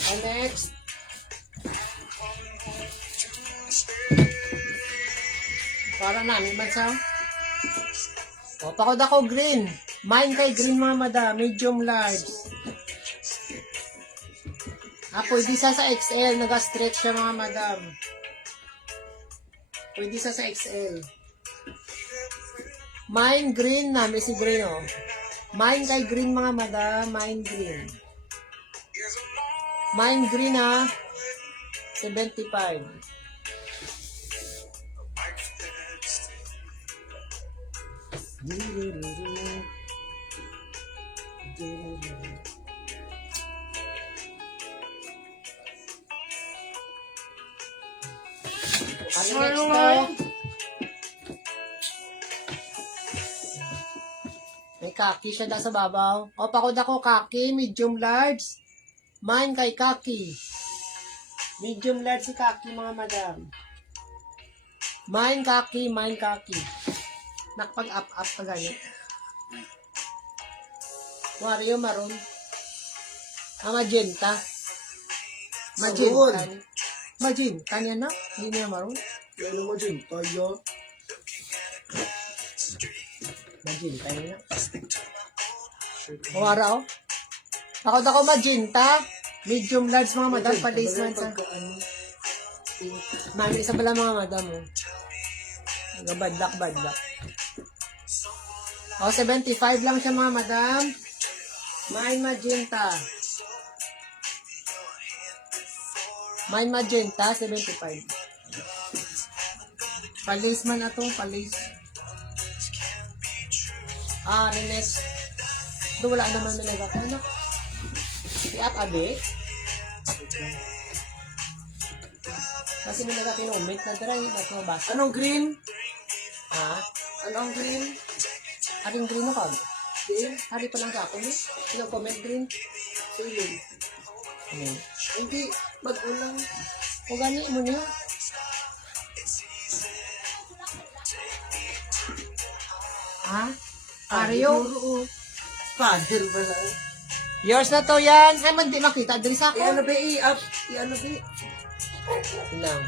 And next, para namin man sa pakod ako green. Mine kay green mga madam, medium large. Pwede sa XL, nag-stretch siya mga madam. Pwede sa XL. Mine green na, may si green oh. Mine kay green mga madam, mine green. Mine green ha, 75. May kaki siya da sa babaw. Pakod ako kaki, medium large. Mine kay kaki. Medium large si kaki mga madam. Mine kaki, mine kaki. Nakpag-up-up pa ganyan. Wario maroon. Magenta. Magenta. Magenta niya na. Hindi niya maroon. Ano mo dyan? Tayo. Magenta niya. Wara oh. Ako magenta. Medium large mga madam. Pa-lace man sa. Mami, isa pala mga madam oh. Badlak. 75 lang siya mga madam. Mine magenta. Mine magenta, 75. Palis man na to, palis. Next. Doon wala naman may nagkakanak. Si Abe. Kasi may nagkakinomit na tira, hindi natin mabasa. Anong green? Anong green? Aring green mo kag? Green? Hari pa lang ako eh. Sino comment green? Sige. Hindi. Mag-ulang. O gani mo niya. Ario? Father ba na? Yours na to yan. Ay, di makita. Dali sa ako. Ano ba i-up? Ano ba? Lang.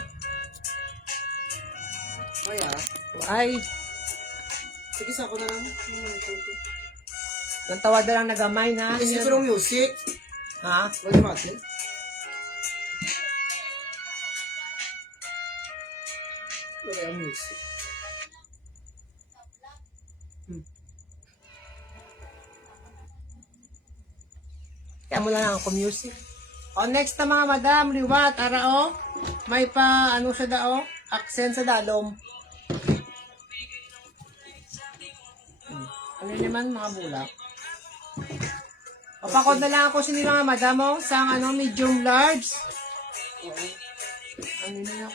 Kaya? Ay, Sige, sa ako na lang. yung tawad na lang nagamay na. Isip ko ng music. Wag natin. Wala ang music. Kaya mo lang ako music. Next na mga madam, liwat, arao. May pa, siya dao? Accent sa dalom. Ano naman, mga bulak. Pakod na lang ako sino mga madam, sa medium large. Ano nyo?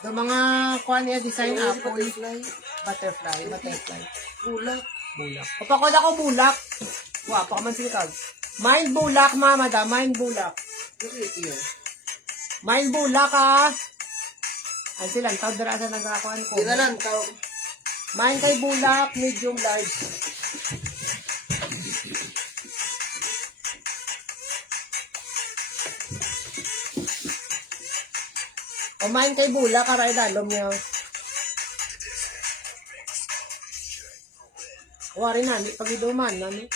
Do mga kuha niya design apple. Butterfly. Bulak. Bulak. Pakod ako bulak. Pa man silikag. Mine bulak, mga madam. Mine bulak. Mine bulak, Ay silang tao, darasa nagkakuan ko. Di na lang, tao. Main kay bulak, medium large. O main kay bulak, karay lalom niya. Wari na, di pagiduman, nani.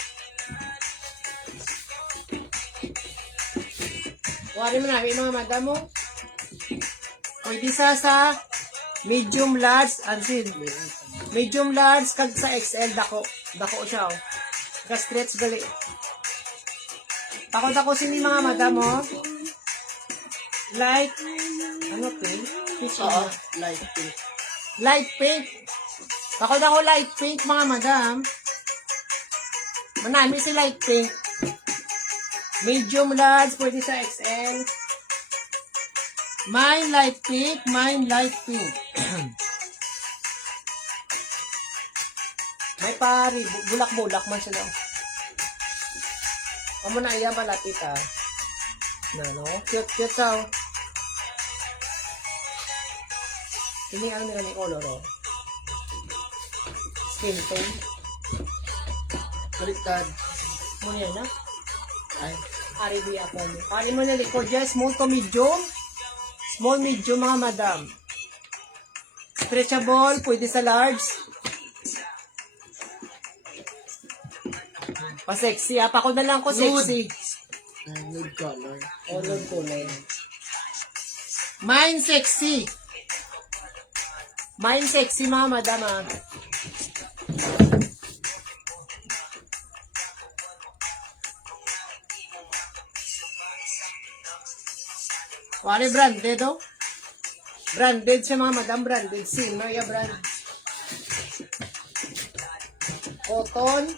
Wari mo na, mga madam mo. Pwede sa medium large, ansin. Medium large, kag sa XL, dako. Dako siya, oh. Ka-stretch gali. Dako sini mga madam, oh. Light, ano pink? Fish Oo, na. light pink. Light pink. Dako light pink, mga madam. Manami si light pink. Medium large, pwede sa XL. Mine light pink, mine light pink. May pari, bulak-bulak man sila. Amo na iya malapit ah. No? Cute sao. Ini ang nila ni color oh. Skin tone. Baliktad. Muna yan na. Ay, Aribi ako. Pari mo na likod dyan. Small to medium. Small medium mga madam. Stretchable. Pwede sa large. Pa-sexy ah. Pako na lang ko sexy. nude color. Color kulay. Mine sexy. Mine sexy mga madam ah. Wala branded oh. Branded siya mga madam, branded. Sino ya brand? Cotton.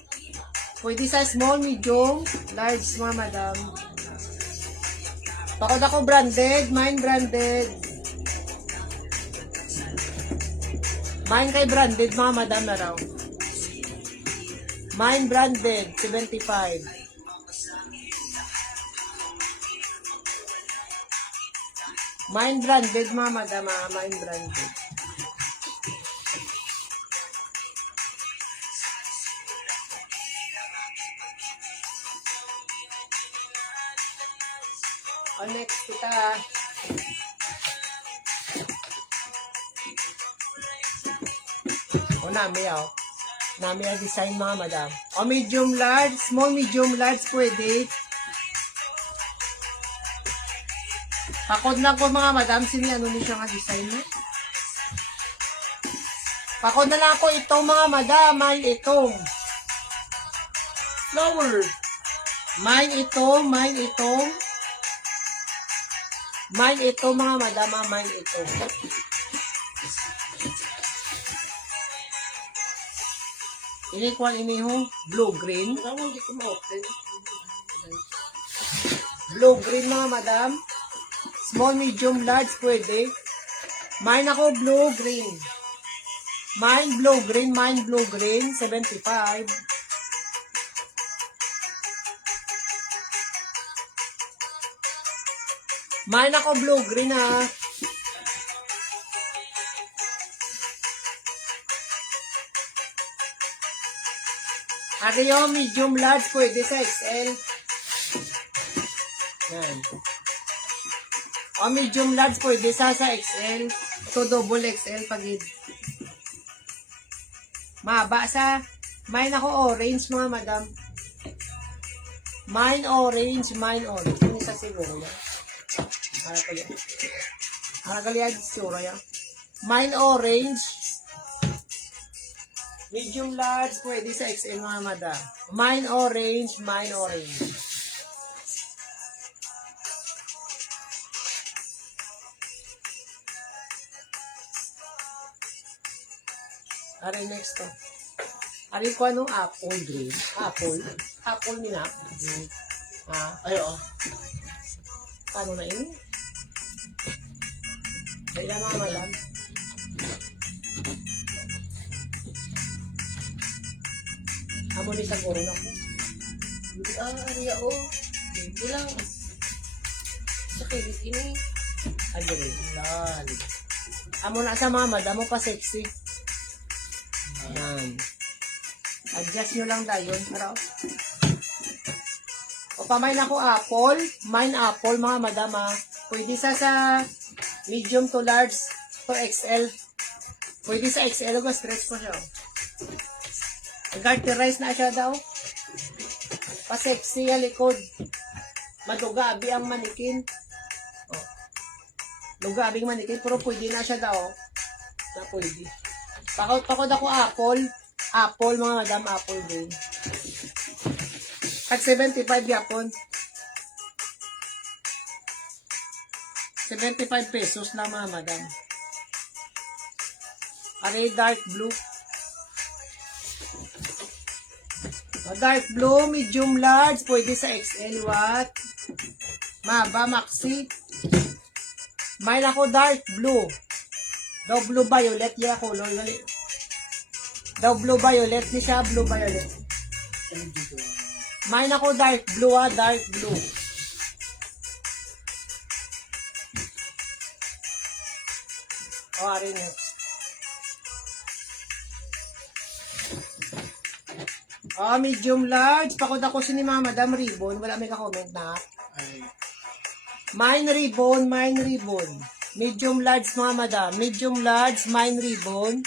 Pwede sa small, medium, large mga madam. Pakod ako branded, mine branded. Mine kay branded mga madam na raw. Mine branded, 75. Mine branded mga madam, mine branded. O next kita. O nami oh. Nami ang design mga madam. O medium large, small medium large pwede. Pakod na ko mga madam, sini ano ni siya nga design mo? Pakod na lang ako itong mga madam, mine itong. Flower. Mine itong, mine itong. Mine ito mga madam, mine ito. Ini kwan ini ho, blue green. Parang hindi ko ma-open. Blue green mga madam. Small, medium, large pwede. Mine ako blue green. Mine blue green, 75. Mine ako blue green ha. Ano yung medium large pwede sa XL. Yan. O medium large pwede sa XL. Ito double XL pagid. Maba sa. Mine ako orange mga madam. Mine orange. Ini sa siguro yan. Haragalian siguro yan. Mine orange. Medium large, pwede sa XL mga madam. Mine orange. Ari next to. Ari ko anong apple green? Apple nila. Ay, oo. Paano na yun? Kaya mga madam. Amo ni sa guro na ko. Ariya, oh. Hindi lang. Sa kilis, ini. Agri. Lan. Amo na sa mga madam mo pa sexy. Yan. Adjust nyo lang dayon. Para o pamay na ko apple. Mine apple, mga madam ha. Pwede sa medium to large to XL. Pwede sa XL ko, stretch ko siya. Garterize na siya daw. Pa-sexy ang likod. Maduga, abi ang manikin. Oh. Duga, abi ang manikin. Pero pwede na siya daw. Na pwede. Pakod ako apple. Apple, mga madam, apple din. At 75 yapon. 75 pesos na, mga madam. Are dark blue. Dark blue, medium large, pwede sa XL, what? Maba, maxi. May ako dark blue. Daw blue violet, yeah, color. Daw blue violet, ni siya blue violet. May ako dark blue, dark blue. O, ari next. Medium large. Pakod ako si ni Madam Ribbon. Wala may ka-comment na. Mine ribbon. Medium large, mga madam. Medium large, mine ribbon.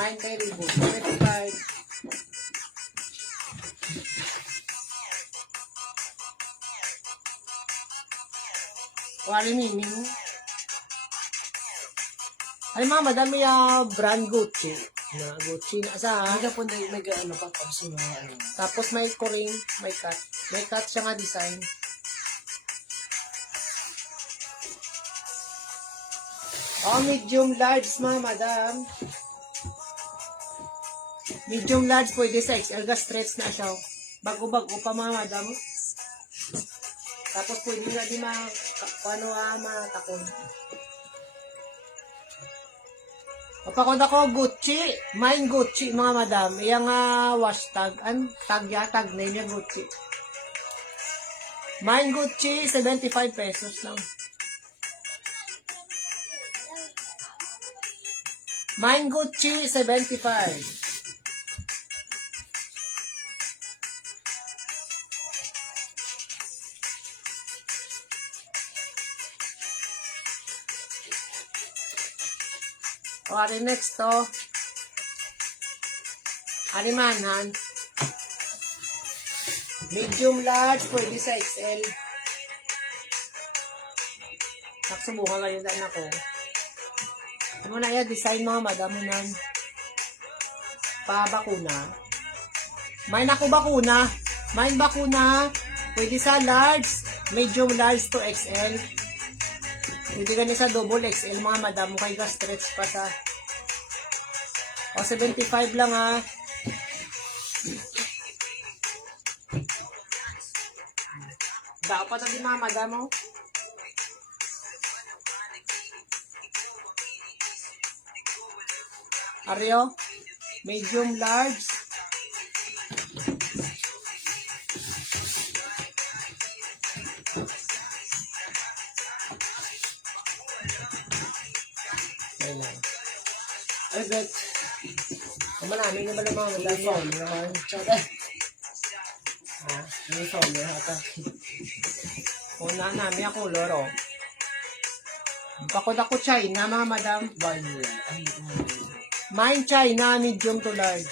Mine kay ribbon. 25. Wala miming. Ay, mga madam, may brand Gucci. Na Gucci na sa. Hindi ka po may ano pa, tapos yung mga ano. Tapos may kuring, may cut. May cut siya nga design. Medium large, mga madam. Medium large pwede sa XL. Stretch na siya. Bago-bago pa, mga madam. Tapos pwede nga di matakon. Papakod ako Gucci. Mine Gucci, mga madam. Iyang wash tag. Tag name niya Gucci. Mine Gucci, 75 pesos lang. Mine Gucci, 75. O, ari next to. Ari manan. Medium large, pwede sa XL. Naksubukan kayo daan ako. Ano na yan, design, mga madam mo nan. Pa-bakuna. Mine ako bakuna. Mine bakuna. Pwede sa large, medium large to XL. Pwede ka sa double XL, mga madam. Mukha ka stretch pa sa. O, 75 lang ha. Dapat na din, mga madam mo. Aryo, medium large. Ay, bet. Namin naman ang mga Uniform, naman. Tsaka. Uniform, ata. Una namin ang color, o. Bakod ako China, mga madam. Vanilla. Ay, Mine China, medium to large.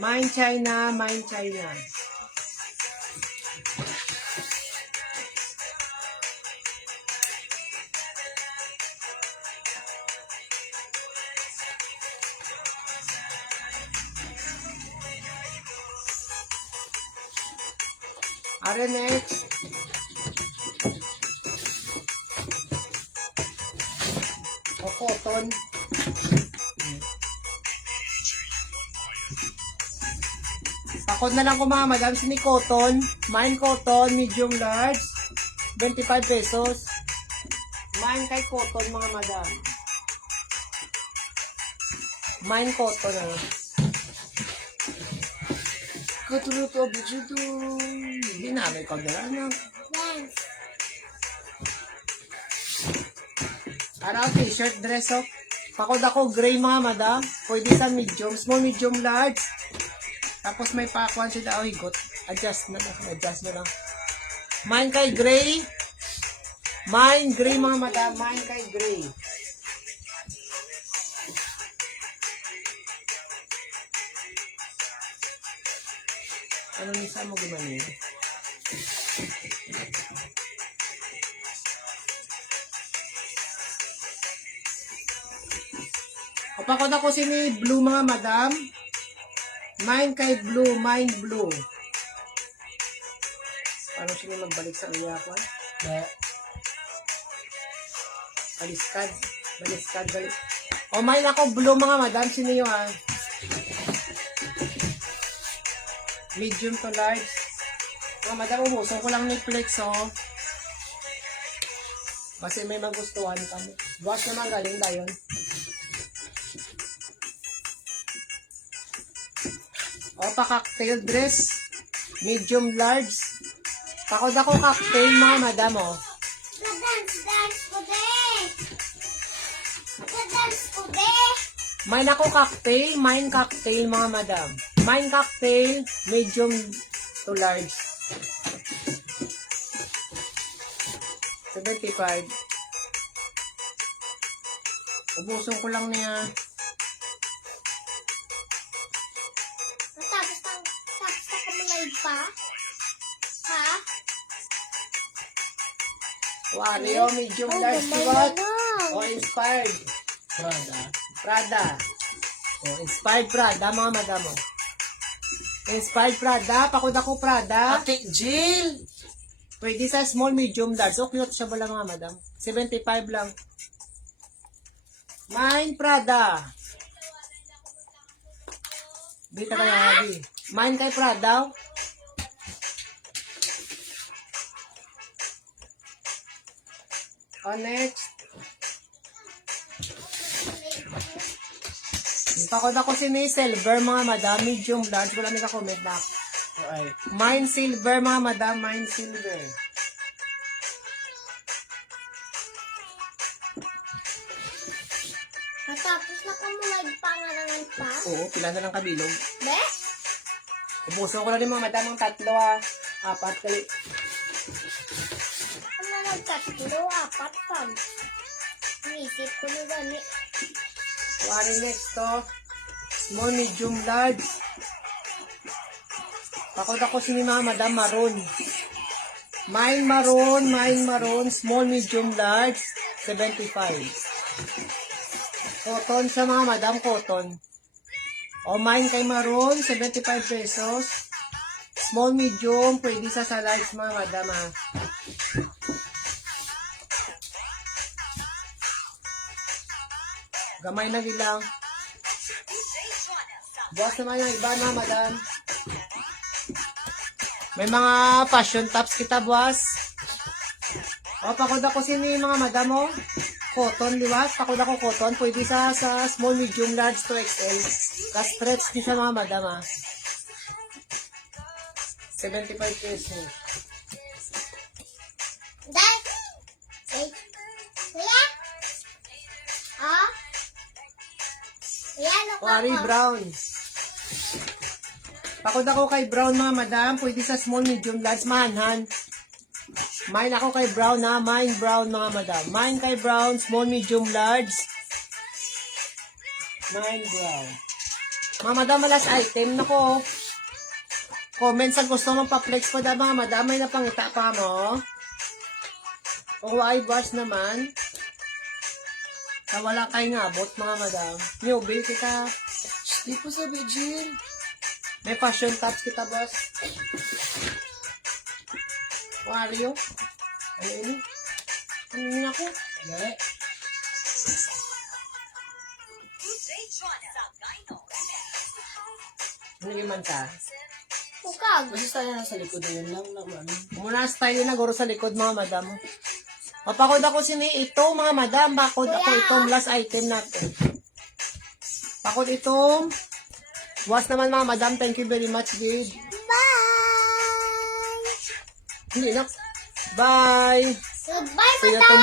Mine China, mine China. Are next. O cotton. Pakod na lang ko, mga madam. Sini cotton. Mine cotton, medium large. 25 pesos. Mine kay cotton, mga madam. Mine cotton, katulad to, bitch ito. Hindi namin kagdala. Dance. Araw, t-shirt, dress, o. Pakod ako gray mga madam. Pwede sa medium, small, medium, large. Tapos may pakuan siya daw higot. Adjust na lang. Adjust na lang. Mine kay gray. Mine gray mga madam. Mine kay gray. Ano nisa mo gumanin? Kapakod ako sini blue mga madam. Mine kay blue, mine blue. Paano sila magbalik sa iyakan? Baliskad. Baliskad, balik. O, mine ako blue mga madam. Sino yung medium to large. Mga madam, umusong ko lang ni Flex, oh. Kasi may magustuhan kami. Buwas naman galing dayon. O, pa-cocktail dress. Medium large. Pakod ako cocktail mga madam, oh. Dance ko din. Dance ko din. Mine ako cocktail, mine cocktail mga madam. Mine cocktail, medium to large. 75. Ubuson ko lang niya. Tapos na kumulay pa? Ha? Wario, medium large, what? no. O, inspired. Prada. O, inspired Prada, mga madam, oh. Inspired Prada, pakod ako Prada. Ate Jill! Pwede sa small, medium, large. So, cute siya pala mga madam. 75 lang. Mine Prada. Dito ka na, Abby. Mine kay Prada. O, next. Pakod ako si May Silver, mga madam. Medium, large. Wala nila comment na. Okay. Mine Silver, mga madam. Mine Silver. Tapos na kumulay pa nga naman pa? Oo, pila na lang kabilog. Be? Ubuso ko na rin mga madam ang tatlo, apat kali. Ano nagtatlo? Apat pag. Inisip ko na gani. Wari next to. Small, medium, large. Pakod ako si mga madam maroon. Mine maroon, small, medium, large, 75. Cotton sa mga madam, cotton. O, mine kay maroon, 75 pesos. Small, medium, pwede sa large mga madam, ha. Gamay na gilang. Buwas naman yung iba na, madam. May mga fashion tops kita, buwas. O, pakod ako sini mga madam, o. Cotton, di ba? Pakod ako cotton. Pwede sa small, medium, large to XL. Ka-stretch din siya mga madam, ha. 75 pesos. Dad! Eh, kuya? Ah? Kuya, ano ka Wari ko? brown. Pakod ako kay brown mga madam. Pwede sa small, medium, large, mahanhan. Mine ako kay brown na. Mine brown mga madam. Mine kay brown, small, medium, large. Mine brown. Mga madam, last item na ko. Comment sa gusto mong pa-flex ko da mga madam. May napangita pa mo. Kung why wash naman. Sa wala kay ngabot mga madam. Newbie kita. Di po sabi, Jill. May fashion tops kita, boss. Wario. Ano ini? Ano yun ako? Hindi. Ano yung manta? Bukag. Kasi tayo nasa likod na yun lang. Ano. Muna tayo na guro sa likod, mga madam. Mapakod ako sini ito, mga madam. Bakod ako itong last item natin. Pakod itong. Was naman, mga madam. Thank you very much, babe. Bye! Hindi na. Bye! Goodbye, Kuya madam!